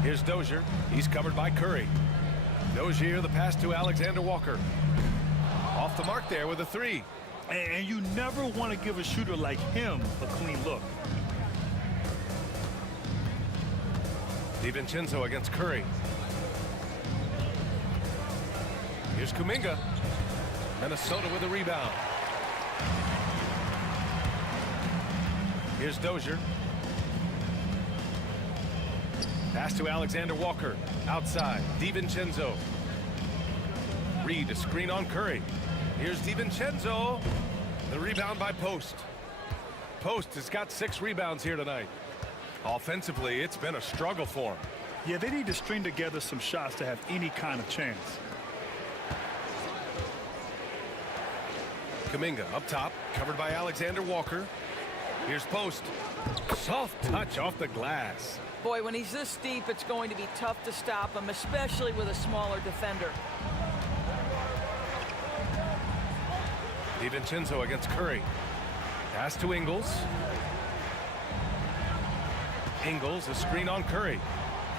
Here's Dozier. He's covered by Curry. Dozier, the pass to Alexander Walker. Off the mark there with a 3. And you never want to give a shooter like him a clean look. DiVincenzo against Curry. Here's Kuminga. Minnesota with a rebound. Here's Dozier. Pass to Alexander Walker. Outside. DiVincenzo. Reid, a screen on Curry. Here's DiVincenzo. The rebound by Post. Post has got 6 rebounds here tonight. Offensively, it's been a struggle for him. Yeah, they need to string together some shots to have any kind of chance. Kuminga up top, covered by Alexander Walker. Here's Post. Soft touch off the glass. Boy, when he's this deep, it's going to be tough to stop him, especially with a smaller defender. DiVincenzo against Curry. Pass to Ingles. Ingles, a screen on Curry.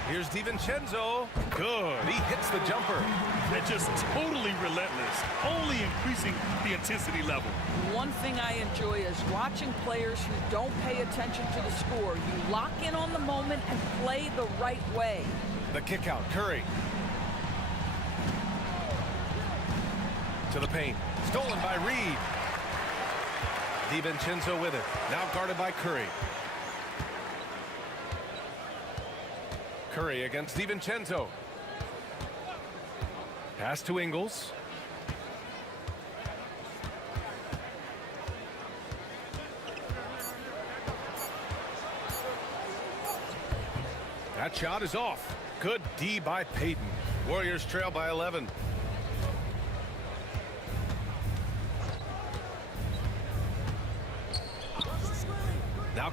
Here's DiVincenzo. Good. He hits the jumper. They're just totally relentless, only increasing the intensity level. One thing I enjoy is watching players who don't pay attention to the score. You lock in on the moment and play the right way. The kick out, Curry. To the paint. Stolen by Reid. DiVincenzo with it. Now guarded by Curry. Curry against DiVincenzo. Pass to Ingles. That shot is off. Good D by Payton. Warriors trail by 11.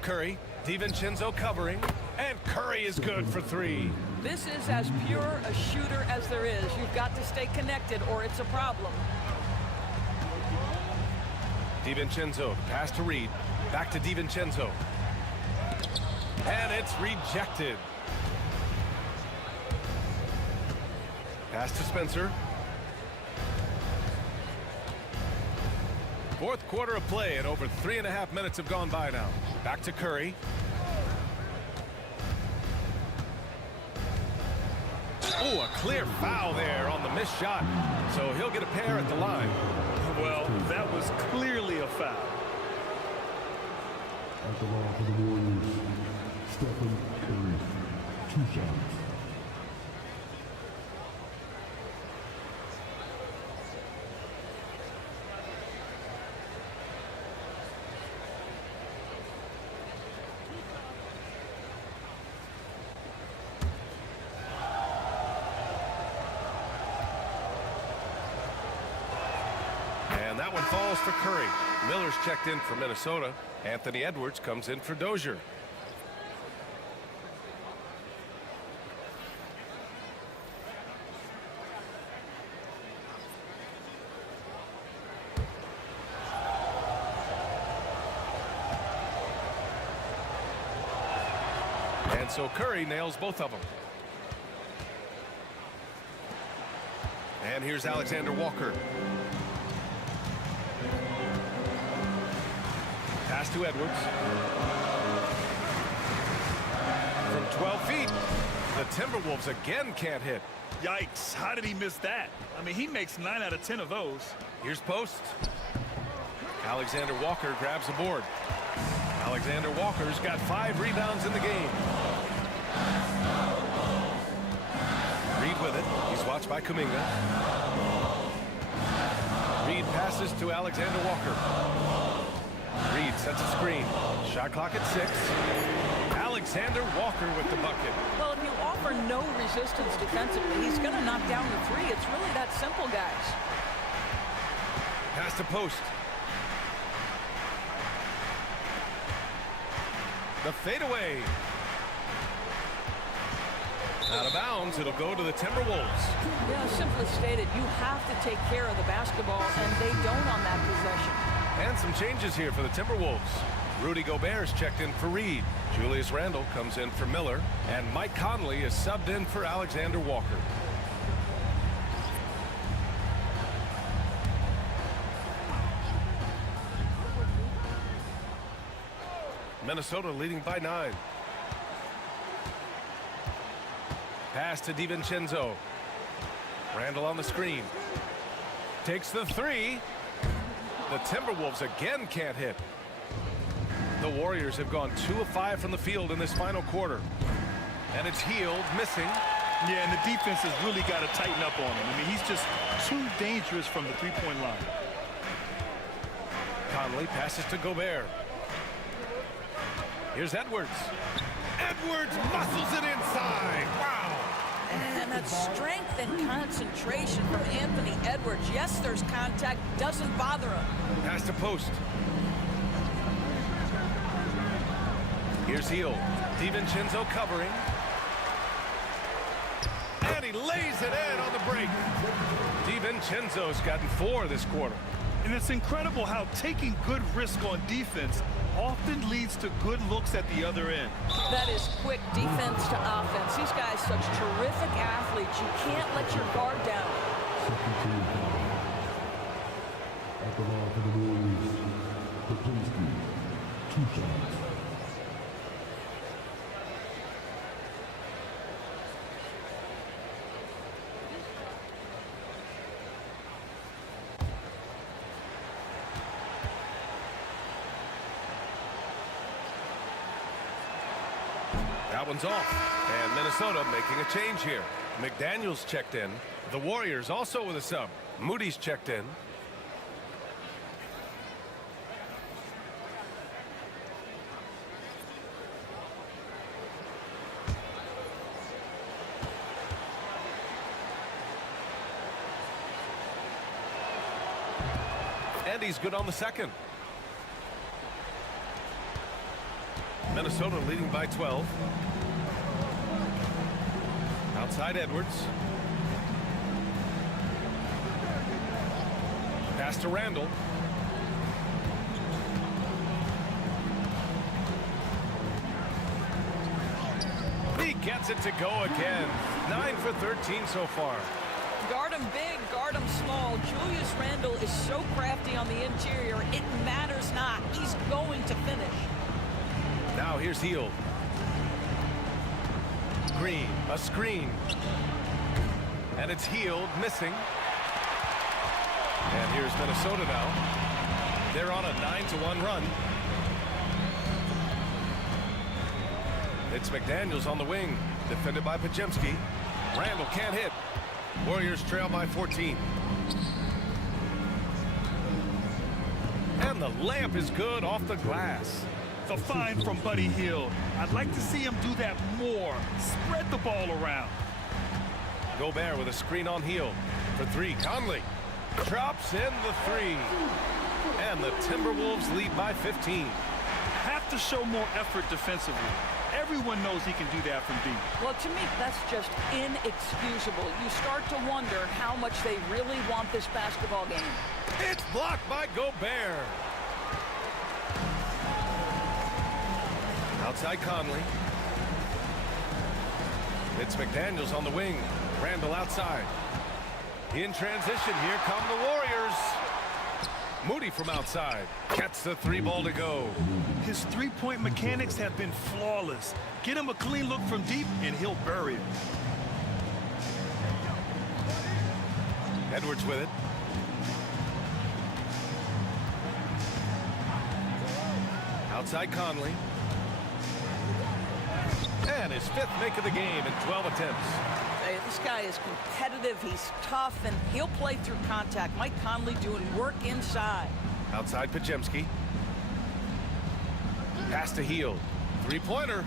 Curry. DiVincenzo covering. And Curry is good for 3. This is as pure a shooter as there is. You've got to stay connected or it's a problem. DiVincenzo, pass to Reed. Back to DiVincenzo. And it's rejected. Pass to Spencer. Fourth quarter of play, and over 3.5 minutes have gone by now. Back to Curry. Oh, a clear foul there on the missed shot. So he'll get a pair at the line. Well, that was clearly a foul. At the line for the Warriors, Stephen Curry. 2 shots. And that one falls for Curry. Miller's checked in for Minnesota. Anthony Edwards comes in for Dozier. And so Curry nails both of them. And here's Alexander Walker. Pass to Edwards. From 12 feet, the Timberwolves again can't hit. Yikes, how did he miss that? I mean, he makes 9 out of 10 of those. Here's post. Alexander Walker grabs the board. Alexander Walker's got 5 rebounds in the game. Reed with it. He's watched by Kuminga. Reed passes to Alexander Walker. Reed sets a screen. Shot clock at 6. Alexander Walker with the bucket. Well, if you offer no resistance defensively, he's going to knock down the 3. It's really that simple, guys. Pass to post. The fadeaway. Out of bounds, it'll go to the Timberwolves. Yeah, simply stated, you have to take care of the basketball, and they don't on that possession. And some changes here for the Timberwolves. Rudy Gobert's checked in for Reed. Julius Randle comes in for Miller. And Mike Conley is subbed in for Alexander Walker. Minnesota leading by 9. Pass to DiVincenzo. Randle on the screen. Takes the 3. The Timberwolves again can't hit. The Warriors have gone 2 of 5 from the field in this final quarter. And it's Hield missing. Yeah, and the defense has really got to tighten up on him. I mean, he's just too dangerous from the 3-point line. Conley passes to Gobert. Here's Edwards. Edwards muscles it inside. Wow. And that strength and concentration from Anthony Edwards. Yes, there's contact. Doesn't bother him. Pass to post. Here's Hield. DiVincenzo covering. And he lays it in on the break. DiVincenzo's gotten 4 this quarter. And it's incredible how taking good risk on defense often leads to good looks at the other end. That is quick defense to offense. These guys such terrific athletes. You can't let your guard down. Second team foul. At the line for the Warriors, Pajinski. 2 shots. That one's off. And Minnesota making a change here. McDaniels checked in. The Warriors also with a sub. Moody's checked in. And he's good on the second. Minnesota leading by 12. Outside Edwards. Pass to Randall. He gets it to go again. 9 for 13 so far. Guard him big, guard him small. Julius Randle is so crafty on the interior, it matters not. He's going to finish. Now here's Hield. Green, a screen. And it's Hield missing. And here's Minnesota now. They're on a 9-1 run. It's McDaniels on the wing, defended by Pajemski. Randall can't hit. Warriors trail by 14. And the layup is good off the glass. The find from Buddy Hield. I'd like to see him do that more. Spread the ball around. Gobert with a screen on Hield. For three, Conley drops in the three. And the Timberwolves lead by 15. Have to show more effort defensively. Everyone knows he can do that from deep. Well, to me, that's just inexcusable. You start to wonder how much they really want this basketball game. It's blocked by Gobert. Outside Conley. It's McDaniels on the wing. Randall outside. In transition, here come the Warriors. Moody from outside. Gets the three ball to go. His three-point mechanics have been flawless. Get him a clean look from deep, and he'll bury it. Edwards with it. Outside Conley. And his fifth make of the game in 12 attempts. Hey, this guy is competitive, he's tough, and he'll play through contact. Mike Conley doing work inside. Outside Pajemski. Pass to Hield. Three-pointer.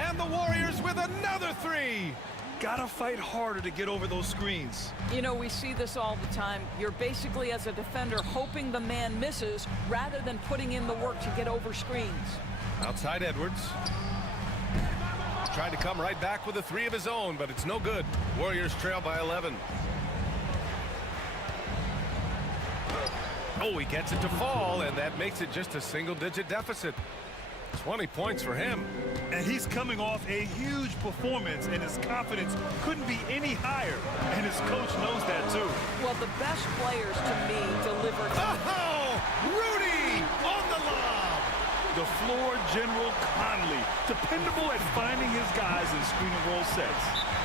And the Warriors with another three. Gotta fight harder to get over those screens. You know, we see this all the time. You're basically, as a defender, hoping the man misses rather than putting in the work to get over screens. Outside Edwards. Tried to come right back with a three of his own, but it's no good. Warriors trail by 11. Oh, he gets it to fall, and that makes it just a single-digit deficit. 20 points for him. And he's coming off a huge performance, and his confidence couldn't be any higher. And his coach knows that, too. Well, the best players, to me, deliver. Oh, Rudy on the lob. The floor general Conley, dependable at finding his guys in screen and roll sets.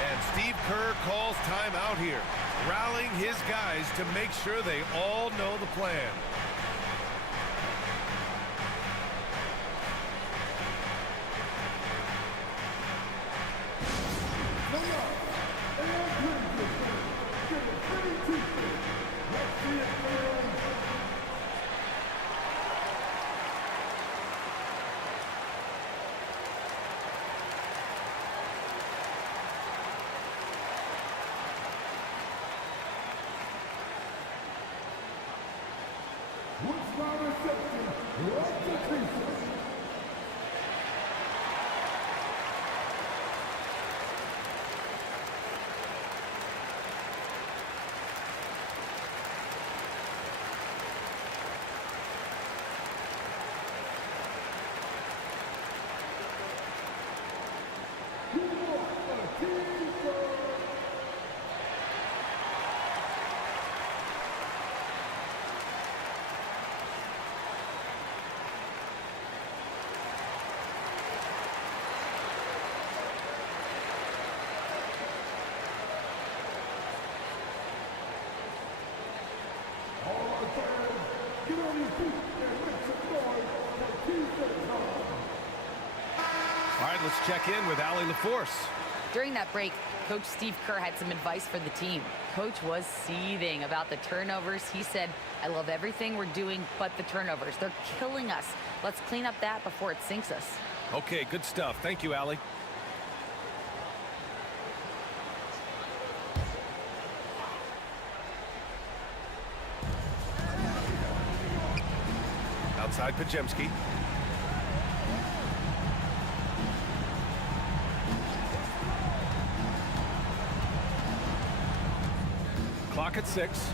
And Steve Kerr calls timeout here, rallying his guys to make sure they all know the plan. All right, let's check in with Allie LaForce. During that break, Coach Steve Kerr had some advice for the team. Coach was seething about the turnovers. He said, I love everything we're doing but the turnovers. They're killing us. Let's clean up that before it sinks us. Okay, good stuff. Thank you, Allie. Outside Pajemski. Clock at 6.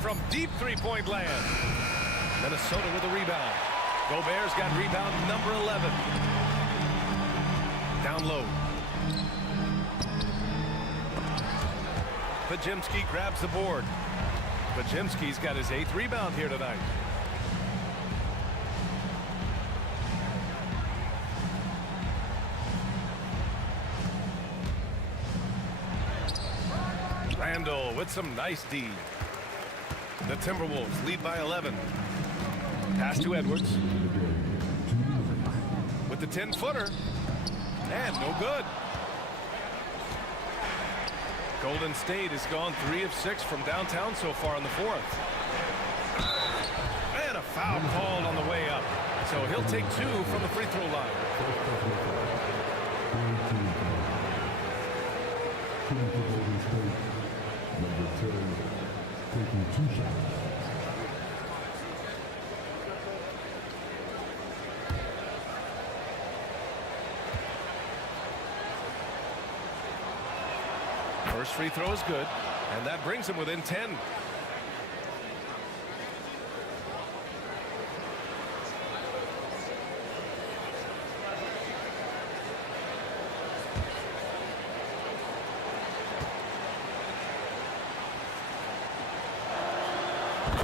From deep three-point land. Minnesota with a rebound. Gobert's got rebound number 11. Down low. Pajemski grabs the board. Pajemski's got his 8th rebound here tonight. Randall with some nice D. The Timberwolves lead by 11. Pass to Edwards. With the 10-footer. And no good. Golden State has gone 3 of 6 from downtown so far in the 4th. And a foul called on the way up. So he'll take 2 from the free throw line. Number 10, taking 2 shots. First free throw is good, and that brings him within 10.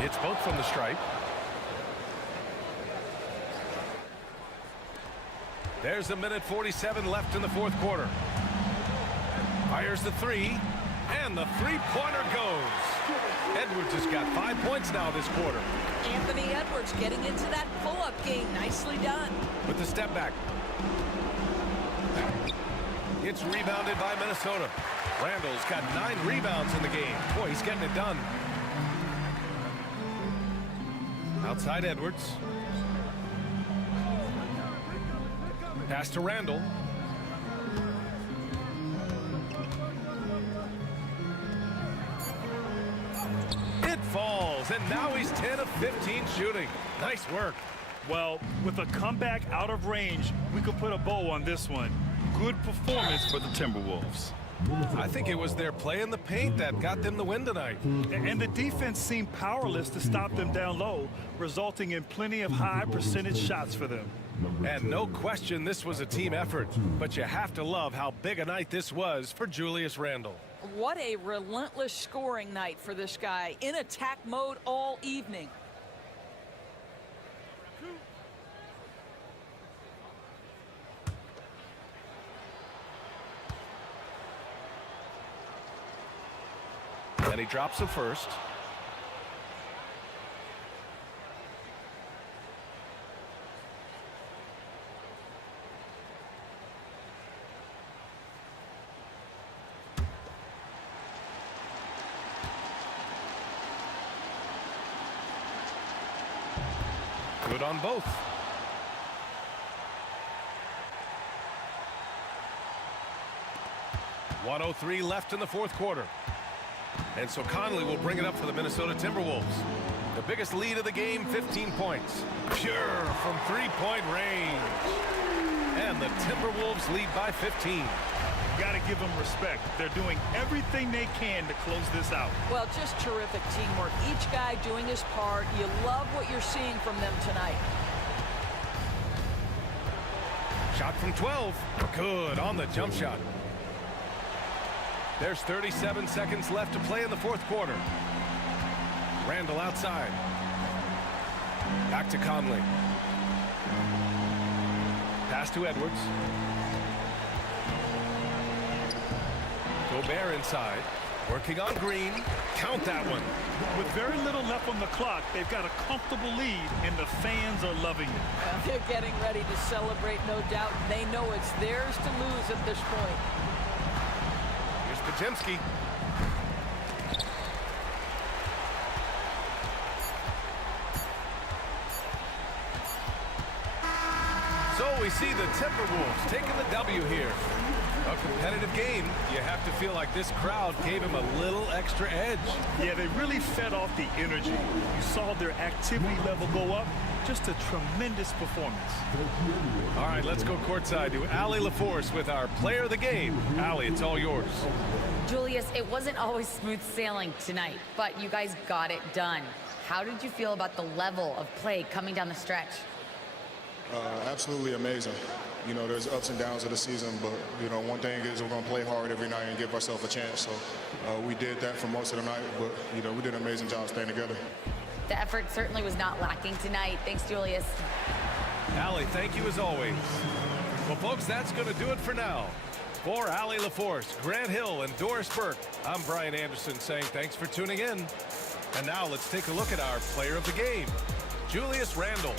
It's both from the stripe. There's a minute 47 left in the 4th quarter. Fires the 3, and the three-pointer goes. Edwards has got 5 points now this quarter. Anthony Edwards getting into that pull-up game. Nicely done. With the step back. It's rebounded by Minnesota. Randall's got 9 rebounds in the game. Boy, he's getting it done. Outside Edwards. Pass to Randall. It falls, and now he's 10 of 15 shooting. Nice work. Well, with a comeback out of range, we could put a bow on this one. Good performance for the Timberwolves. I think it was their play in the paint that got them the win tonight. And the defense seemed powerless to stop them down low, resulting in plenty of high percentage shots for them. And no question this was a team effort, but you have to love how big a night this was for Julius Randle. What a relentless scoring night for this guy, in attack mode all evening. And he drops the first. Good on both. .103 left in the 4th quarter. And so Conley will bring it up for the Minnesota Timberwolves. The biggest lead of the game, 15 points. Pure from three-point range. And the Timberwolves lead by 15. Got to give them respect. They're doing everything they can to close this out. Well, just terrific teamwork. Each guy doing his part. You love what you're seeing from them tonight. Shot from 12. Good on the jump shot. There's 37 seconds left to play in the 4th quarter. Randall outside. Back to Conley. Pass to Edwards. Gobert inside. Working on Green. Count that one. With very little left on the clock, they've got a comfortable lead, and the fans are loving it. Well, they're getting ready to celebrate, no doubt. They know it's theirs to lose at this point. Pajemski. So we see the Timberwolves taking the W here. A competitive game. You have to feel like this crowd gave him a little extra edge. Yeah, they really fed off the energy. You saw their activity level go up. Just a tremendous performance. All right, let's go courtside to Allie LaForce with our player of the game. Allie, it's all yours. Julius, it wasn't always smooth sailing tonight, but you guys got it done. How did you feel about the level of play coming down the stretch? Absolutely amazing. You know, there's ups and downs of the season, but, you know, one thing is we're going to play hard every night and give ourselves a chance. So we did that for most of the night, but, you know, we did an amazing job staying together. The effort certainly was not lacking tonight. Thanks, Julius. Allie, thank you as always. Well, folks, that's going to do it for now. For Allie LaForce, Grant Hill, and Doris Burke, I'm Brian Anderson saying thanks for tuning in. And now let's take a look at our player of the game, Julius Randle.